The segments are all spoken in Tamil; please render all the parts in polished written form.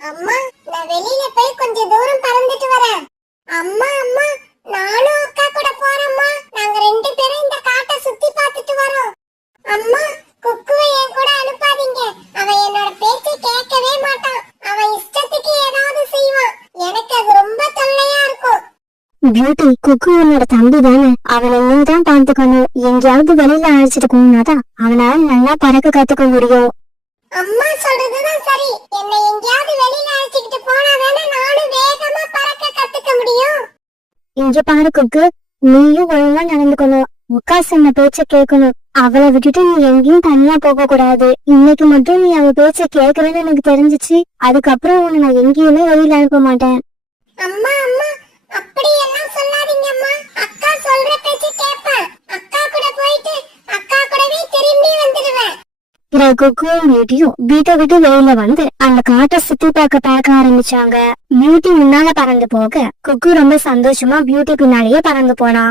அம்மா, நான் வெளியில போய் கொஞ்சம் தூரம் பறந்துட்டு வரேன். அம்மா அம்மா, நானும் அக்கா கூட போறேம்மா. நாங்க ரெண்டு பேரும் இந்த காட்டை சுத்தி பார்த்துட்டு வரோம். அம்மா, குக்குவை என் கூட அனுப்பாதீங்க. அவன் என்னோட பேச்சை கேட்கவே மாட்டான். அவன் இஷ்டத்துக்கு ஏதாவது செய்வான். எனக்கு அது ரொம்ப தொல்லையா இருக்கும். பியூட்டி, குக்கு உன்னோட தம்பி தானே, அவனை நீ தான் பார்த்துக்கணும். எங்கேயாவது வெளியில அழைச்சிட்டு போனாதான் அவனால நல்லா பறக்க கத்துக்க முடியும். அம்மா சொல்றதுதான் சரி. என்னை எங்கேயாவது வெளியில அழைச்சிட்டு போனாதானே நானும் வேகமா பறக்க கத்துக்க முடியும். இங்க பாரு குக்கு, நீயும் ஒழுங்கா நடந்துக்கணும். உக்கா சொன்ன பேச்ச கேட்கணும். அவளை விட்டுட்டு நீ எங்கேயும் தனியா போக கூடாது. இன்னைக்கு மட்டும் நீ அவ பேச்ச கேட்கறன்னு எனக்கு தெரிஞ்சிச்சு. அதுக்கப்புறம் உன்னை நான் எங்கேயுமே வெளியில அனுப்ப மாட்டேன். அம்மா அம்மா, அப்படி எல்லாம் சொல்லாதீங்க அம்மா. அக்கா சொல்ற பேச்சு கேட்பேன். அக்கா கூட போயிட்டு அக்கா கூடவே திரும்பி வந்துடுவேன். குக்கும் பியூட்டியும் வீட்டை விட்டு வெளியில வந்து அந்த காட்டை சுத்தி பார்க்க ஆரம்பிச்சாங்க. பியூட்டி முன்னால பறந்து போக குக்கு ரொம்ப சந்தோஷமா பியூட்டி பின்னாலேயே பறந்து போனா.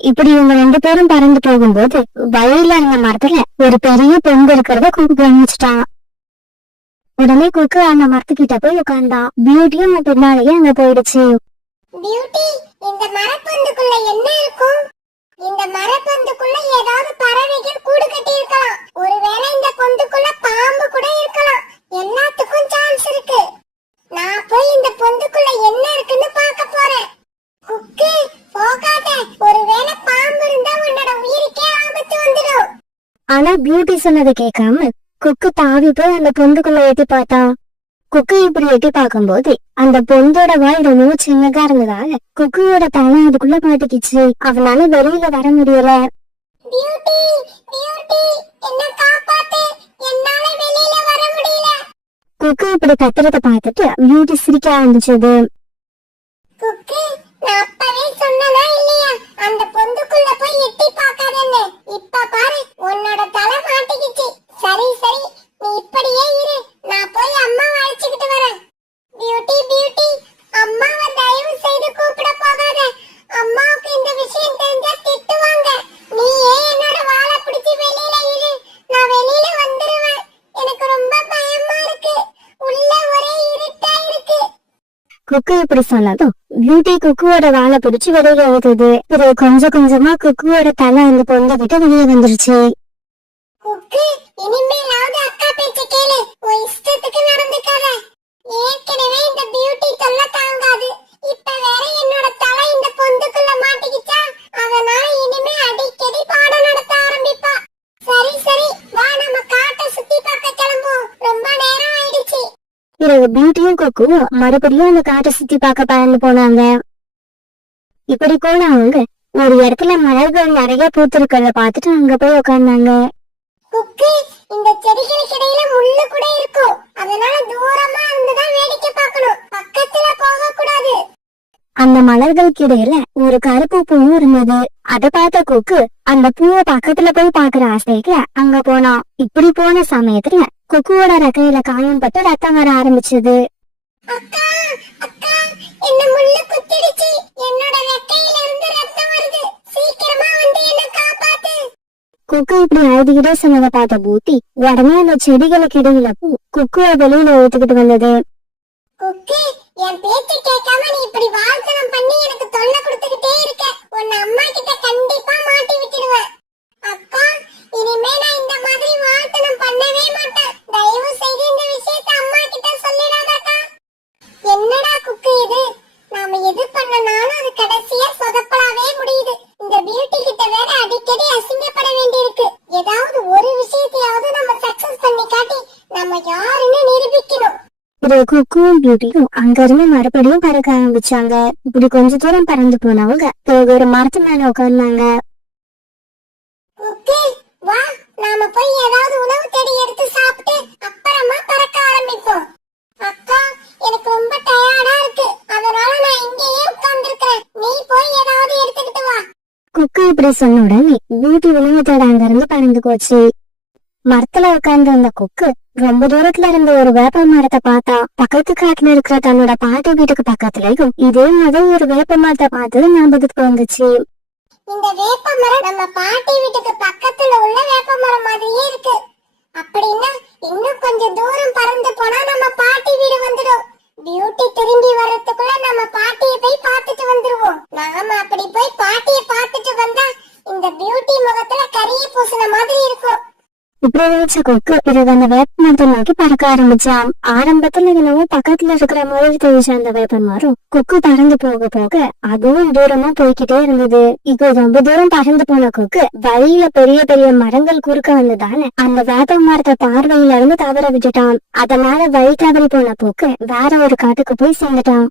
இப்படி இவங்க ரெண்டு பேரும் பறந்து போகும்போது வழியில இருந்த மரத்துல ஒரு பெரிய பொந்து இருக்கிறத குக்கு கவனிச்சுட்டான். உடனே குக்கு அந்த மரத்துக்கிட்ட போய் உட்கார்ந்தான். பியூட்டியும் பின்னாலேயே அங்க போயிடுச்சு. பியூட்டி, இந்த மரப்பொந்துக்குள்ள என்ன இருக்கும்? இந்த மரப்பொந்துக்குள்ள ஏதாவது பறவைகள் கூடு கட்டி இருக்கலாம். ஒருவேளை இந்த பொந்துக்குள்ள பாம்பு கூட இருக்கலாம். எல்லாத்துக்கும் சான்ஸ் இருக்கு. நான் போய் இந்த பொந்துக்குள்ள என்ன இருக்குன்னு பார்க்க போறேன். குக்கு, போகாத. ஒருவேளை பாம்பு இருந்தா உன்னோட உயிருக்கே ஆபத்து வந்துடும். ஆனா பியூட்டி சொன்னதை கேட்காம குக்கு தாவி போய் அந்த பொந்துக்குள்ள எட்டி பார்த்தான். குக்கு இப்படி எட்டி பார்க்கும்போது அந்த பொந்தோட வாய் ரொம்ப சின்னதா இருந்ததால குக்குவோட தலை அதுக்குள்ள மாட்டிக்கிச்சு. அவனால வெளியில வர முடியல. பியூட்டி, பியூட்டி, என்ன காப்பாத்து. என்னால வெளியில வர முடியல. குக்கு இப்படி கத்துறத பார்த்துட்டு பியூட்டி சிரிக்க ஆரம்பிச்சது. குக்கு, நான் அப்பவே சொன்னனா இல்லையா, அந்த பொந்துக்குள்ள போய் எட்டி பார்க்காதன்னு. இப்ப பாரு, உன்னோட தலை மாட்டிக்கிச்சு. சரி சரி, நீ இப்படியே இரு. நான் போய் அம்மாவை அழைச்சிக்கிட்டு வரேன். பியூட்டி, பியூட்டி, அம்மாவை தயவு செய்து கூப்பிட போகாத. அம்மாவுக்கு இந்த விஷயம் தெரிஞ்சா திட்டுவாங்க. நீ ஏன் என்னோட வாழை பிடிச்சி வெளியில இரு. நான் வெளியில வந்துருவேன். எனக்கு ரொம்ப பயமா இருக்கு. உள்ள ஒரே இருட்டா இருக்கு. குக்கு இப்படி சொன்னதும் பியூட்டி குக்குவோட வாழை பிடிச்சு வெளியில இழுத்தது. பிறகு கொஞ்சம் கொஞ்சமா குக்குவோட தலை அந்த பொந்த விட்டு வெளியே வந்துருச்சு. குக்கு, இனிமேலாவது அக்கா பேச்ச கேளு. உன் இஷ்டத்துக்கு நடந்துக்காத. ஏற்கனவே இந்த பியூட்டி தொல்லை தாங்காது. இப்ப வேற என்னோட தலை இந்த பொந்துக்குள்ள மாட்டிக்கிச்சா, அதனால இனிமே அடிக்கடி பாடம் நடத்த ஆரம்பிப்பா. சரி சரி, வா நம்ம காட்டை சுத்தி பார்க்க கிளம்புவோம். ரொம்ப நேரம் ஆயிடுச்சு. பிறகு பியூட்டியும் குக்குவும் மறுபடியும் அந்த காட்டை சுத்தி பார்க்க பறந்து போனாங்க. இப்படி போன அவங்க ஒரு இடத்துல மலர்கள் நிறைய பூத்திருக்கிறத பார்த்துட்டு அங்க போய் உட்கார்ந்தாங்க. குக்கு, இந்த செடிகளுக்கு இடையில முள்ளு கூட இருக்கும். அதனால தூரமா இருந்துதான் வேடிக்கை பார்க்கணும். பக்கத்துல போக கூடாது. அந்த மலர்களுக்கு இடையில ஒரு கருப்பு பூவும் இருந்தது. அதை பார்த்த குக்கு அந்த பூவை பக்கத்துல போய் பாக்குற ஆசைக்கு அங்க போனான். இப்படி போன சமயத்துல குக்குவோட ரெக்கையில காயம் பட்டு ரத்தம் வர ஆரம்பிச்சது. அக்கா, அக்கா, என்ன முள்ளு குத்திடுச்சு. என்னோட ரெக்கையில இருந்து ரத்தம் வருது. சீக்கிரமா வந்து என்ன காப்பாத்து. குக்கு இப்படி அழுதுகிட்டே சொன்னதை பார்த்த பூட்டி உடனே அந்த செடிகளுக்கு இடையில பூ குக்குவை வெளியில எடுத்துக்கிட்டு வந்தது. குக்கு, என் பேச்சு கேட்காம நீ இப்படி வால்தனம் பண்ணி எனக்கு தொல்லை கொடுத்துக்கிட்டே இருக்க. உன்னை அம்மா கிட்ட கண்டிப்பா மாட்டி விட்டுடுவேன். அக்கா, இனிமே நான் இந்த மாதிரி வால்தனம் பண்ணவே மாட்டேன். தயவு செய்து இந்த விஷயத்தை அம்மா கிட்ட சொல்லிடாதக்கா. என்னடா குக்கு இது, நாம எது பண்ணனாலும் அது கடைசியா சொதப்பலாவே முடியுது. இந்த பியூட்டி கிட்ட வேற அடிக்கடி அசிங்கப்பட வேண்டியிருக்கு. ஏதாவது ஒரு விஷயத்தையாவது நம்ம சக்சஸ் பண்ணி காட்டி நம்ம யாருன்னு நிரூபிக்கணும். இது குக்கும் பியூட்டியும் அங்க இருந்து மறுபடியும் பறக்க ஆரம்பிச்சாங்க. இப்படி கொஞ்ச தூரம் பறந்து போனவங்க பிறகு ஒரு மரத்து மேல உட்கார்ந்தாங்க. குக்கு, வா, நாம போய் ஏதாவது உணவு தேடி எடுத்து சாப்பிட்டு அப்புறமா பறக்க ஆரம்பிப்போம். அக்கா, எனக்கு ரொம்ப டயர்டா இருக்கு. அதனால நான் இங்கேயே உட்கார்ந்திருக்கிறேன். நீ போய் ஏதாவது எடுத்துக்கிட்டு வா. குக்கு இப்படி சொன்ன உடனே பியூட்டி உணவு தேட அங்க இருந்து பறந்து போச்சு. மரத்துல உட்கார்ந்து அந்த குக்கு ரொம்ப தூரத்துல இருந்த ஒரு வேப்ப மரத்தை பார்த்தா. பக்கத்து காட்டுல இருக்கிற தன்னோட பாட்டி வீட்டுக்கு பக்கத்துலயும் இதே மாதிரி ஒரு வேப்ப மரத்தை பார்த்தது ஞாபகத்துக்கு வந்துச்சு. இந்த வேப்ப மரம் நம்ம பாட்டி வீட்டுக்கு பக்கத்துல உள்ள வேப்ப மரம் மாதிரியே இருக்கு. அப்படின்னா இன்னும் கொஞ்சம் தூரம் பறந்து போனா நம்ம பாட்டி வீடு வந்துடும். பியூட்டி திரும்பி வர்றதுக்குள்ள நம்ம பாட்டியை போய் பார்த்துட்டு வந்துருவோம். நாம அப்படி போய் பாட்டியை பார்த்துட்டு வந்தா இந்த பியூட்டி முகத்துல கரிய பூசின மாதிரி இருக்கும். இப்படி நினைச்ச கொக்கு பிறகு அந்த வேப்பமரத்தை நோக்கி பறக்க ஆரம்பிச்சான். ஆரம்பத்துல என்னவோ பக்கத்துல இருக்கிற மாதிரி தெரிஞ்ச அந்த வேப்பமரம் கொக்கு பறந்து போக போக அதுவும் தூரமா போய்கிட்டே இருந்தது. இப்போ ரொம்ப தூரம் பறந்து போன கொக்கு வழியில பெரிய பெரிய மரங்கள் குறுக்க வந்ததால அந்த வேப்ப மரத்தை பார்வையில இருந்து தவற விட்டுட்டான். அதனால வழி தவறி போன கொக்கு வேற ஒரு காட்டுக்கு போய் சேர்ந்துட்டான்.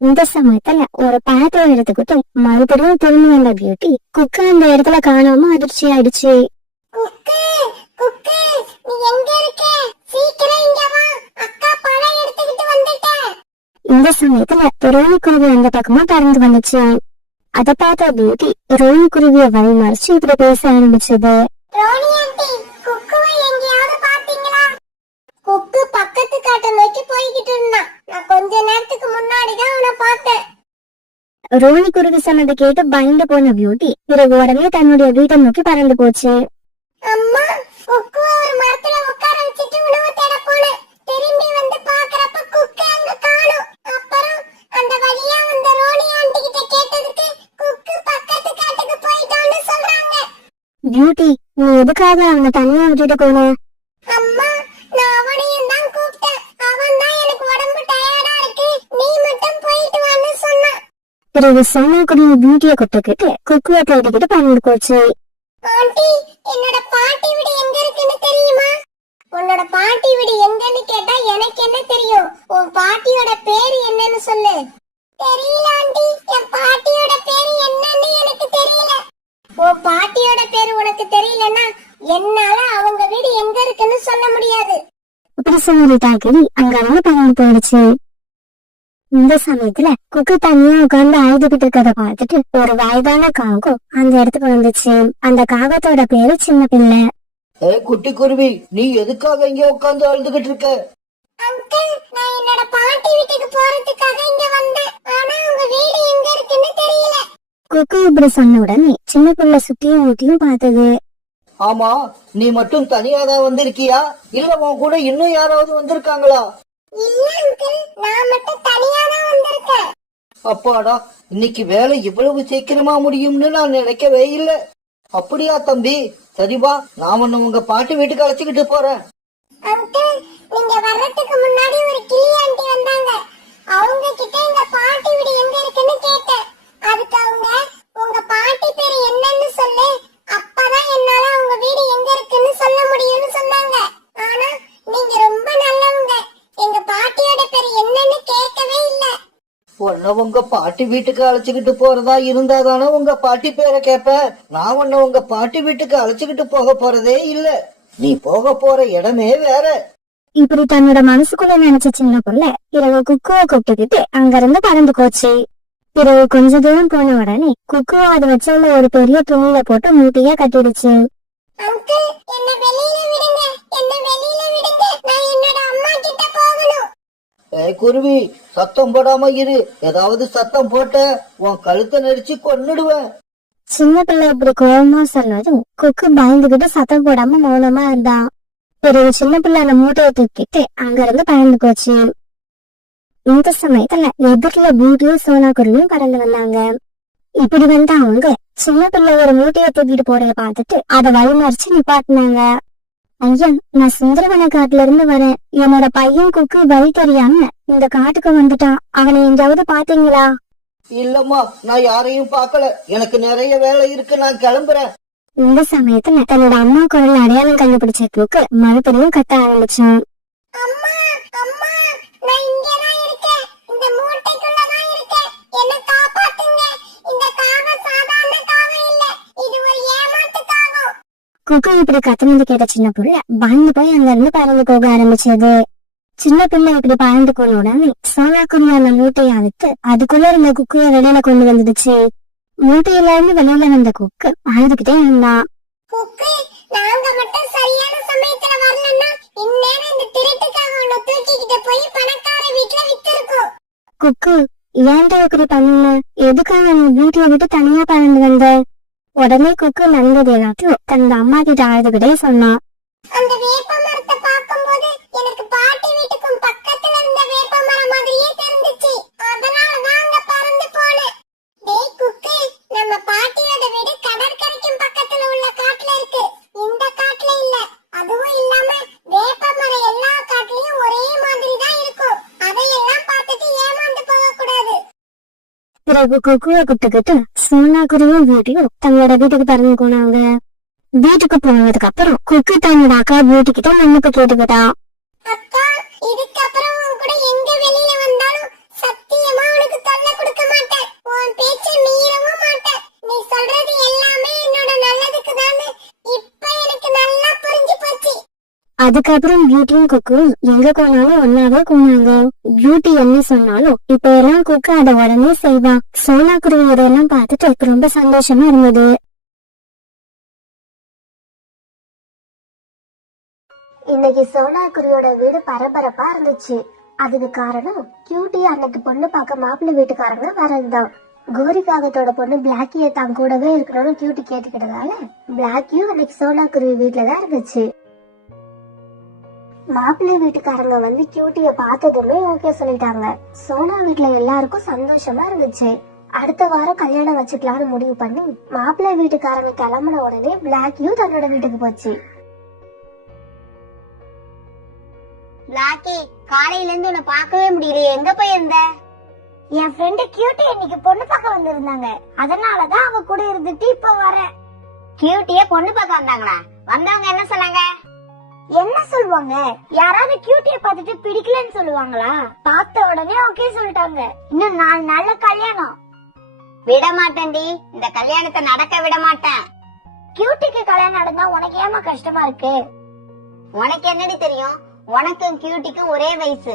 இந்த சமயத்துல ஒரு பேட்டை எடுத்துக்கிட்டு மறுபடியும் திரும்பி வந்த பியூட்டி கொக்கு அந்த இடத்துல காணாம அதிர்ச்சி ஆயிடுச்சு. குக்கு குக்கு, நீ எங்க இருக்க? சீக்கிரம் இங்க வா, அக்கா பழம் எடுத்துக்கிட்டு வந்துட்டேன். இந்த சமயத்துல ரோனி குருவி அந்த பக்கமா பறந்து வந்துச்சு. அத பார்த்த பியூட்டி ரோனி குருவிய வழி மறைச்சு இப்படி பேச ஆரம்பிச்சது. ரோனி ஆண்டி, குக்குவை எங்கேயாவது பாத்தீங்களா? குக்கு பக்கத்து காட்டை நோக்கி போய்கிட்டு இருந்தான். நான் கொஞ்ச நேரத்துக்கு முன்னாடிதான் அவனை பார்த்தேன். ரோனி குருவி சொன்னதை கேட்டு பயந்து போன பியூட்டி பிறகு உடனே தன்னுடைய வீட்டை நோக்கி பறந்து போச்சு. அம்மா, குக்குவை ஒரு மரத்துல உட்கார வச்சுட்டு உணவு தேட போனேன். திரும்பி வந்து பாக்குறப்ப குக்கு அங்க காணோம். அப்புறம் அந்த வழியா வந்த ரோனி ஆண்டி கிட்ட கேட்டதுக்கு குக்கு பக்கத்து காட்டுக்கு போயிட்டான்னு சொல்றாங்க. பியூட்டி, நீ எதுக்காக அவனை தனியா விட்டுட்டு போன? அம்மா, நான் அவனையும் தான் கூப்பிட்டேன். அவன் தான் எனக்கு உடம்பு டயர்டா இருக்கு, நீ மட்டும் போயிட்டு வான்னு சொன்னான். பிறகு சொன்ன குருவி பியூட்டிய கொட்டுக்கிட்டு குக்குவை தேடிக்கிட்டு பறந்து போச்சு. ஆண்டி, என்னோட பாட்டி வீடு எங்க இருக்குன்னு தெரியுமா? உன்னோட பாட்டி வீடு எங்கன்னு கேட்டா எனக்கு என்ன தெரியும்? உன் பாட்டியோட பேரு என்னன்னு சொல்லு. தெரியல ஆண்டி, என் பாட்டியோட பேரு என்னன்னு எனக்கு தெரியல. உன் பாட்டியோட பேரு உனக்கு தெரியலன்னா என்னால அவங்க வீடு எங்க இருக்குன்னு சொல்ல முடியாது. அப்படி சொன்னது தாக்கி அங்க அவங்க பறந்து போயிடுச்சு. இந்த சமயத்துல குக்கு தனியா உட்கார்ந்து அழுதுகிட்டு இருக்கிறத பார்த்துட்டு ஒரு வயதான காகம் அந்த இடத்துக்கு வந்துச்சு. அந்த காகத்தோட பேரு சின்ன பிள்ளை. குட்டி குருவி, நீ எதுக்காக இங்க உட்கார்ந்து அழுதுகிட்டு இருக்க? அங்கிள், நான் என்னோட பாட்டி வீட்டுக்கு போறதுக்காக இங்க வந்தேன். ஆனா உங்க வீடு எங்க இருக்குன்னு தெரியல. குக்கு இப்படி சொன்ன உடனே சின்ன பிள்ளை சுத்தியும் ஊட்டியும் பார்த்தது. ஆமா, நீ மட்டும் தனியாதான் வந்திருக்கியா, இல்ல உன் கூட இன்னும் யாராவது வந்திருக்காங்களா? இல்ல அங்கிள், நான் மட்டும் தனியா தான் வந்திருக்கேன். அப்பாடா, இன்னைக்கு வேலை இவ்வளவு சீக்கிரமா முடியும்னு நான் நினைக்கவே இல்ல. அப்படியா தம்பி? சரிவா, நான் உன்னை உங்க பாட்டி வீட்டுக்கு அழைச்சுக்கிட்டு போறேன். அங்கிள், நீங்க வர்றதுக்கு முன்னாடி ஒரு கிளி ஆண்டி வந்தாங்க. அவங்க கிட்ட எங்க பாட்டி வீடு எங்க இருக்குன்னு கேட்டேன். அதுக்கு அவங்க உங்க பாட்டி பேரு என்னன்னு சொல்லு, அப்பதான் என்னால உங்க வீடு எங்க இருக்குன்னு சொல்ல முடியும்னு சொன்னாங்க. ஆனா நீங்க ரொம்ப நல்லவங்க, எங்க பாட்டியோட பேரு என்னன்னு கேட்கவே இல்ல. உன்னை உங்க பாட்டி வீட்டுக்கு அழைச்சுக்கிட்டு போறதா இருந்தா தானே உங்க பாட்டி பேரை கேப்ப. நான் உன்னை உங்க பாட்டி வீட்டுக்கு அழைச்சுக்கிட்டு போக போறதே இல்ல. நீ போக போற இடமே வேற. இப்படி தன்னோட மனசுக்குள்ள நினைச்ச சின்ன பிள்ளை பிறகு குக்குவை கூப்பிட்டுக்கிட்டு அங்க இருந்து பறந்து போச்சு. பிறகு கொஞ்ச தூரம் போன உடனே குக்குவை அது வச்சுள்ள ஒரு பெரிய துணியில போட்டு மூட்டையா கட்டிடுச்சு. அங்கிள், என்ன வெளியில விடுங்க, என்ன வெளியில விடுங்க, நான் என்னோட அம்மா கிட்ட போகணும். குருவி, சத்தம் போடாம இரு. ஏதாவது சத்தம் போட்ட உன் கழுத்தை நெரிச்சு கொன்னுடுவேன். சின்ன பிள்ளை இப்படி கோபமா சொன்னதும் குக்கு பயந்துகிட்டு சத்தம் போடாம மௌனமா இருந்தான். பிறகு சின்ன பிள்ளை அந்த மூட்டையை தூக்கிட்டு அங்க இருந்து பறந்து போச்சு. இந்த சமயத்துல எதிரில பியூட்டியும் சோனா குருவியும் பறந்து வந்தாங்க. இப்படி வந்து அவங்க சின்ன பிள்ளை ஒரு மூட்டையை தூக்கிட்டு போறத பார்த்துட்டு அதை வழிமறிச்சு நிப்பாட்டினாங்க. ஐயா, நான் சுந்தரவன காட்டுல இருந்து வரேன். என்னோட பையன் குக்கு வழி தெரியாம இந்த காட்டுக்கு வந்துட்டான். அவனை எங்காவது பாத்தீங்களா? இல்லம்மா, நான் யாரையும் பார்க்கல. எனக்கு நிறைய வேலை இருக்கு, நான் கிளம்புறேன். இந்த சமயத்துல தன்னோட அம்மா குரல் அடையாளம் கண்டுபிடிச்ச குக்கு மறுபடியும் கத்த ஆரம்பிச்சான். அம்மா, அம்மா, நான் இங்கதான் இருக்கேன். இந்த மூட்டைக்குள்ளதான் இருக்கேன். என்ன காப்பாத்துங்க. இந்த காகம் சாதாரண காகம் இல்ல, இது ஒரு ஏமாத்து காகம். குக்கு இப்படி கத்துனது கேட்ட சின்ன பிள்ளை பயந்து போய் அங்க இருந்து பறந்து போக ஆரம்பிச்சது. சின்ன பிள்ளை இப்படி பறந்து போன உடனே சோனாக்குரிய அந்த மூட்டையை அழுத்து அதுக்குள்ள இருந்த குக்குவை வெளியில கொண்டு வந்துடுச்சு. மூட்டையில இருந்து வெளியில வந்த குக்கு அழுதுகிட்டே இருந்தான். குக்கு, நாங்க மட்டும் சரியான சமயத்துல வரலன்னா இந்நேரம் இந்த திருட்டுக்காக உன்னை தூக்கிக்கிட்டு போய் பணக்கார வீட்டுல வித்திருக்கோம். குக்கு, ஏன்டா இப்படி பண்ண? எதுக்காக நீ வீட்டையை விட்டு தனியா பறந்து வந்த? உடனே குக்கு நடந்தது எல்லாத்தையும் தன்னோட அம்மா கிட்ட அழுதுகிட்டே சொன்னான். அந்த வேப்ப மரத்தை பார்க்கும்போது எனக்கு பாட்டி வீட்டுக்கும் பக்கத்துல இருந்த வேப்ப மரம் மாதிரியே தெரிஞ்சுச்சு. அதனாலதான் அங்க பறந்து போனேன். டேய் குக்கு, நம்ம பாட்டியோட வீடு கடற்கரைக்கும் பக்கத்துல உள்ள காட்டுல இருக்கு. இந்த காட்டுல இல்ல. அதுவும் இல்லாம வேப்ப மரம் எல்லா காட்டுலயும் ஒரே மாதிரி தான் இருக்கும். அதையெல்லாம் பார்த்துட்டு ஏமாந்து போக கூடாது. பிறகு குக்குவை கூப்பிட்டுக்கிட்டு சோனா குருவியும் பியூட்டியும் தங்களோட வீட்டுக்கு பறந்து போனாங்க. வீட்டுக்கு போனதுக்கு அப்புறம் குக்கு தன்னோட அக்கா பியூட்டி கிட்ட மன்னிப்பு கேட்டுக்கிட்டா. அக்கா, இதுக்கப்புறம் உன் கூட எங்க வெளியில வந்தாலும் சத்தியமா உனக்கு தொல்லை கொடுக்க மாட்டேன். உன் பேச்சை மீறவும் மாட்டேன். நீ சொல்றது எல்லாமே என்னோட நல்லதுக்கு தானே. இப்ப எனக்கு நல்லா புரிஞ்சு போச்சு. அதுக்கப்புறம் பியூட்டியும் குக்கும் எங்க போனாலும் ஒன்னாவே போனாங்க. பியூட்டி என்ன சொன்னாலும் இப்ப எல்லாம் குக்கு அதை உடனே செய்வா. சோனா குருவி இதெல்லாம் பார்த்துட்டு ரொம்ப சந்தோஷமா இருந்தது. இன்னைக்கு சோனா குருவியோட வீடு பரபரப்பா இருந்துச்சு. அதுக்கு காரணம் கியூட்டி அன்னைக்கு பொண்ணு பார்க்க மாப்பிள்ளை வீட்டுக்காரங்க வரதுதான். கோரிக்காகத்தோட பொண்ணு பிளாக்கிய தான் கூடவே இருக்கணும்னு கியூட்டி கேட்டுக்கிட்டதால பிளாக்கியும் அன்னைக்கு சோனா குருவி வீட்டுலதான் இருந்துச்சு. மாப்பிள்ளை வீட்டுக்காரங்க வந்து கியூட்டிய பார்த்ததுமே ஓகே சொல்லிட்டாங்க. சோனா வீட்டுல எல்லாருக்கும் சந்தோஷமா இருந்துச்சு. அடுத்த வாரம் கல்யாணம் வச்சுக்கலாம்னு முடிவு பண்ணி மாப்பிள்ளை வீட்டுக்காரங்க கிளம்புன உடனே பிளாக்கியும் தன்னோட வீட்டுக்கு போச்சு. பிளாக்கி, காலையில இருந்து உன்னை பார்க்கவே முடியலையே, எங்க போயிருந்த? என் ஃப்ரெண்டு கியூட்டி இன்னைக்கு பொண்ணு பார்க்க வந்திருந்தாங்க. அதனாலதான் அவ கூட இருந்துட்டு இப்ப வரேன். கியூட்டியே பொண்ணு பார்க்க வந்தாங்களா? வந்தவங்க என்ன சொன்னாங்க? என்ன சொல்லுவாங்க? யாராவது கியூட்டிய பார்த்துட்டு பிடிக்கலன்னு சொல்லுவாங்களா? பார்த்த உடனே ஓகே சொல்லிட்டாங்க. இன்னும் 4 நாள்ல கல்யாணம். விட மாட்டேன்டி, இந்த கல்யாணத்தை நடக்க விட மாட்டேன். கியூட்டிக்கு கல்யாணம் நடந்தா உனக்கு ஏமா கஷ்டமா இருக்கு? உனக்கு என்னடி தெரியும்? உனக்கும் கியூட்டிக்கும் ஒரே வயசு.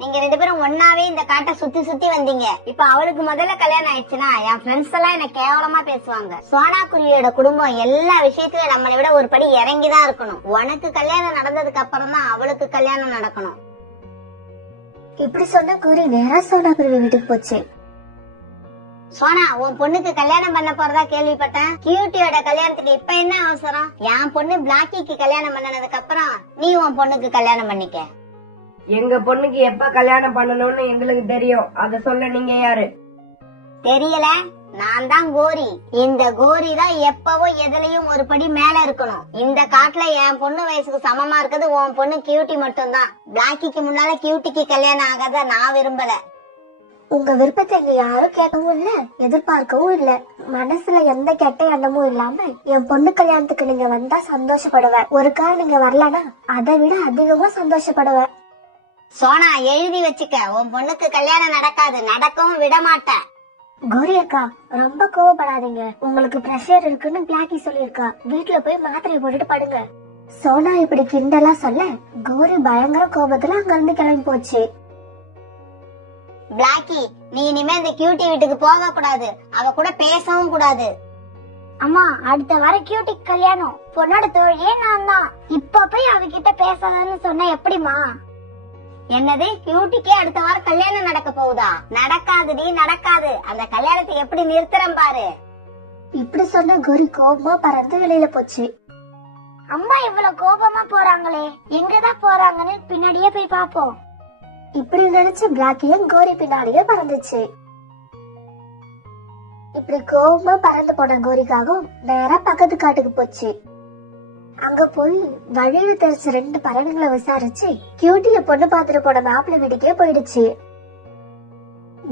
நீங்க 2 பேரும் ஒன்னாவே இந்த காட்டை சுத்தி சுத்தி வந்தீங்க. இப்ப அவளுக்கு முதல்ல கல்யாணம் ஆயிடுச்சுன்னா என் ஃப்ரெண்ட்ஸ் எல்லாம் என்ன கேவலமா பேசுவாங்க. சோனா குருவியோட குடும்பம் எல்லா விஷயத்திலும் நம்மளை விட ஒரு படி இறங்கிதான் இருக்கணும். உனக்கு கல்யாணம் நடந்ததுக்கு அப்புறம் தான் அவளுக்கு கல்யாணம் நடக்கணும். இப்படி சொன்ன குருவி நேரா சோனா குருவி வீட்டுக்கு போச்சு. சோனா, உன் பொண்ணுக்கு கல்யாணம் பண்ண போறதா கேள்விப்பட்டேன். கியூட்டியோட கல்யாணத்துக்கு இப்ப என்ன அவசரம்? என் பொண்ணு பிளாக்கிக்கு கல்யாணம் பண்ணனதுக்கு அப்புறம் நீ உன் பொண்ணுக்கு கல்யாணம் பண்ணிக்க. எங்க பொண்ணுக்கு எப்ப கல்யாணம் பண்ணணும்னு எங்களுக்கு தெரியும். அத சொல்ல நீங்க யாரு? தெரியல, நான் தான் கோரி. இந்த கோரி தான் எப்பவோ எதுலயும் ஒரு படி மேல இருக்கணும். இந்த காட்டுல என் பொண்ணு வயசுக்கு சமமா இருக்குது உன் பொண்ணு கியூட்டி மட்டும்தான். பிளாக்கிக்கு முன்னால கியூட்டிக்கு கல்யாணம் ஆகாத நான் விரும்பல. உங்க விருப்பத்தை இங்க யாரும் கேட்கவும் இல்ல, எதிர்பார்க்கவும் இல்ல. மனசுல எந்த கெட்ட எண்ணமும் இல்லாம என் பொண்ணு கல்யாணத்துக்கு நீங்க வந்தா சந்தோஷப்படுவேன். ஒரு கால் நீங்க வரலனா அதை விட அதிகமா சந்தோஷப்படுவேன். சோனா, எழுதி வச்சுக்க, உன் பொண்ணுக்கு கல்யாணம் நடக்காது, நடக்கவும் விட மாட்டேன். கோரி அக்கா, ரொம்ப கோவப்படாதீங்க. உங்களுக்கு பிரஷர் இருக்குன்னு பிளாக்கி சொல்லிருக்கா. வீட்டுல போய் மாத்திரையை போட்டுட்டு படுங்க. சோனா இப்படி கிண்டலா சொல்ல கோரி பயங்கர கோபத்துல அங்க இருந்து கிளம்பி போச்சு. பிளாக்கி, நீ இனிமே இந்த கியூட்டி வீட்டுக்கு போக கூடாது, அவ கூட பேசவும் கூடாது. அம்மா, அடுத்த வாரம் கியூட்டிக்கு கல்யாணம். பொண்ணோட தோழியே நான் தான். இப்ப போய் அவகிட்ட பேசாதன்னு சொன்ன எப்படிமா? என்னது, கியூட்டிக்கே அடுத்த வாரம் கல்யாணம் நடக்க போகுதா? நடக்காதுடி, நடக்காது. அந்த கல்யாணத்தை எப்படி நிறுத்துறேன் பாரு. இப்படி சொன்ன கோரி கோபமா பறந்து வெளியில போச்சு. அம்மா இவ்வளவு கோபமா போறாங்களே, எங்கதான் போறாங்கன்னு பின்னாடியே போய் பாப்போம். இப்படி நினைச்சு பிளாக்கியும் கோரி பின்னாடியே பறந்துச்சு. இப்படி கோபமா பறந்து போன கோரிக்காகவும் நேரா பக்கத்து காட்டுக்கு போச்சு. அங்க போய் வழியில தெரிச்ச 2 பறவைகளை விசாரிச்சு கியூட்டிய பொண்ணு பாத்துட்டு போன மாப்பிள்ளை வீட்டுக்கே போயிடுச்சு.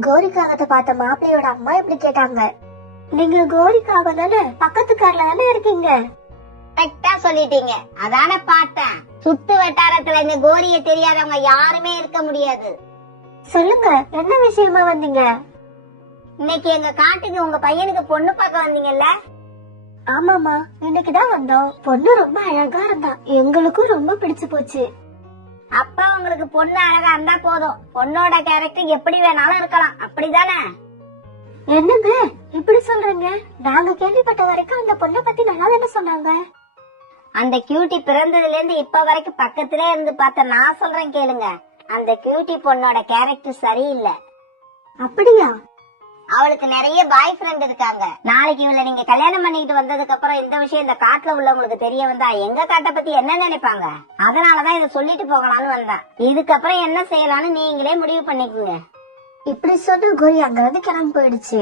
கோரிக்காகத்தை பார்த்த மாப்பிள்ளையோட அம்மா இப்படி கேட்டாங்க, நீங்க கோரிக்காக தானே பக்கத்து கார்ல தானே இருக்கீங்க? கரெக்டா சொல்லிட்டீங்க, அதான பார்த்தேன். சுத்து வட்டாரத்துல இந்த கோரிய தெரியாதவங்க யாருமே இருக்க முடியாது. சொல்லுங்க, என்ன விஷயமா வந்தீங்க? இன்னைக்கு எங்க காட்டுக்கு உங்க பையனுக்கு பொண்ணு பார்க்க வந்தீங்கல்ல? ஆமாமா, இன்னைக்குதான் வந்தோம். பொண்ணு ரொம்ப அழகா இருந்தா, எங்களுக்கும் ரொம்ப பிடிச்சு போச்சு. அப்பா, உங்களுக்கு பொண்ணு அழகா இருந்தா போதும், பொண்ணோட கேரக்டர் எப்படி வேணாலும் இருக்கலாம், அப்படிதானே? என்னங்க இப்படி சொல்றீங்க? நாங்க கேள்விப்பட்ட வரைக்கும் அந்த பொண்ணை பத்தி நல்லா தானே சொன்னாங்க. அந்த கியூட்டி பிறந்ததுல இருந்து இப்ப வரைக்கும் பக்கத்திலே இருந்து பார்த்த நான் சொல்றேன் கேளுங்க. அந்த கியூட்டி பொண்ணோட கேரக்டர் சரியில்லை. அப்படியா? அவளுக்கு நிறைய பாய் ஃப்ரெண்ட் இருக்காங்க. நாளைக்கு இவளை நீங்க கல்யாணம் பண்ணிட்டு வந்ததுக்கு அப்புறம் இந்த விஷயம் இந்த காட்டுல உள்ளவங்களுக்கு தெரிய வந்தா எங்க காட்டை பத்தி என்ன நினைப்பாங்க? அதனாலதான் இதை சொல்லிட்டு போகலான்னு வந்தேன். இதுக்கப்புறம் என்ன செய்யலாம்னு நீங்களே முடிவு பண்ணிக்கோங்க. இப்படி சொன்ன கோரி அங்க இருந்து கிளம்பி போயிடுச்சு.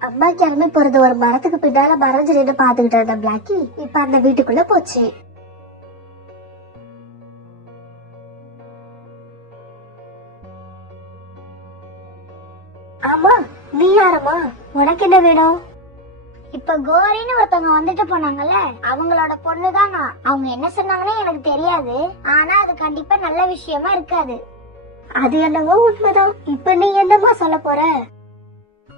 அம்மா கிளம்பி போறது ஒரு மரத்துக்கு பின்னால மறைஞ்சு நின்று பாத்துக்கிட்டு இருந்த பிளாக்கி இப்ப அந்த வீட்டுக்குள்ள போச்சு. ஆமா, நீ யாரம்மா? உனக்கு என்ன வேணும்? இப்ப கோரின்னு ஒருத்தவங்க வந்துட்டு போனாங்கல்ல, அவங்களோட பொண்ணுதான் நான். அவங்க என்ன சொன்னாங்கன்னு எனக்கு தெரியாது, ஆனா அது கண்டிப்பா நல்ல விஷயமா இருக்காது. அது என்னவோ உண்மைதான். இப்ப நீ என்னம்மா சொல்ல போற?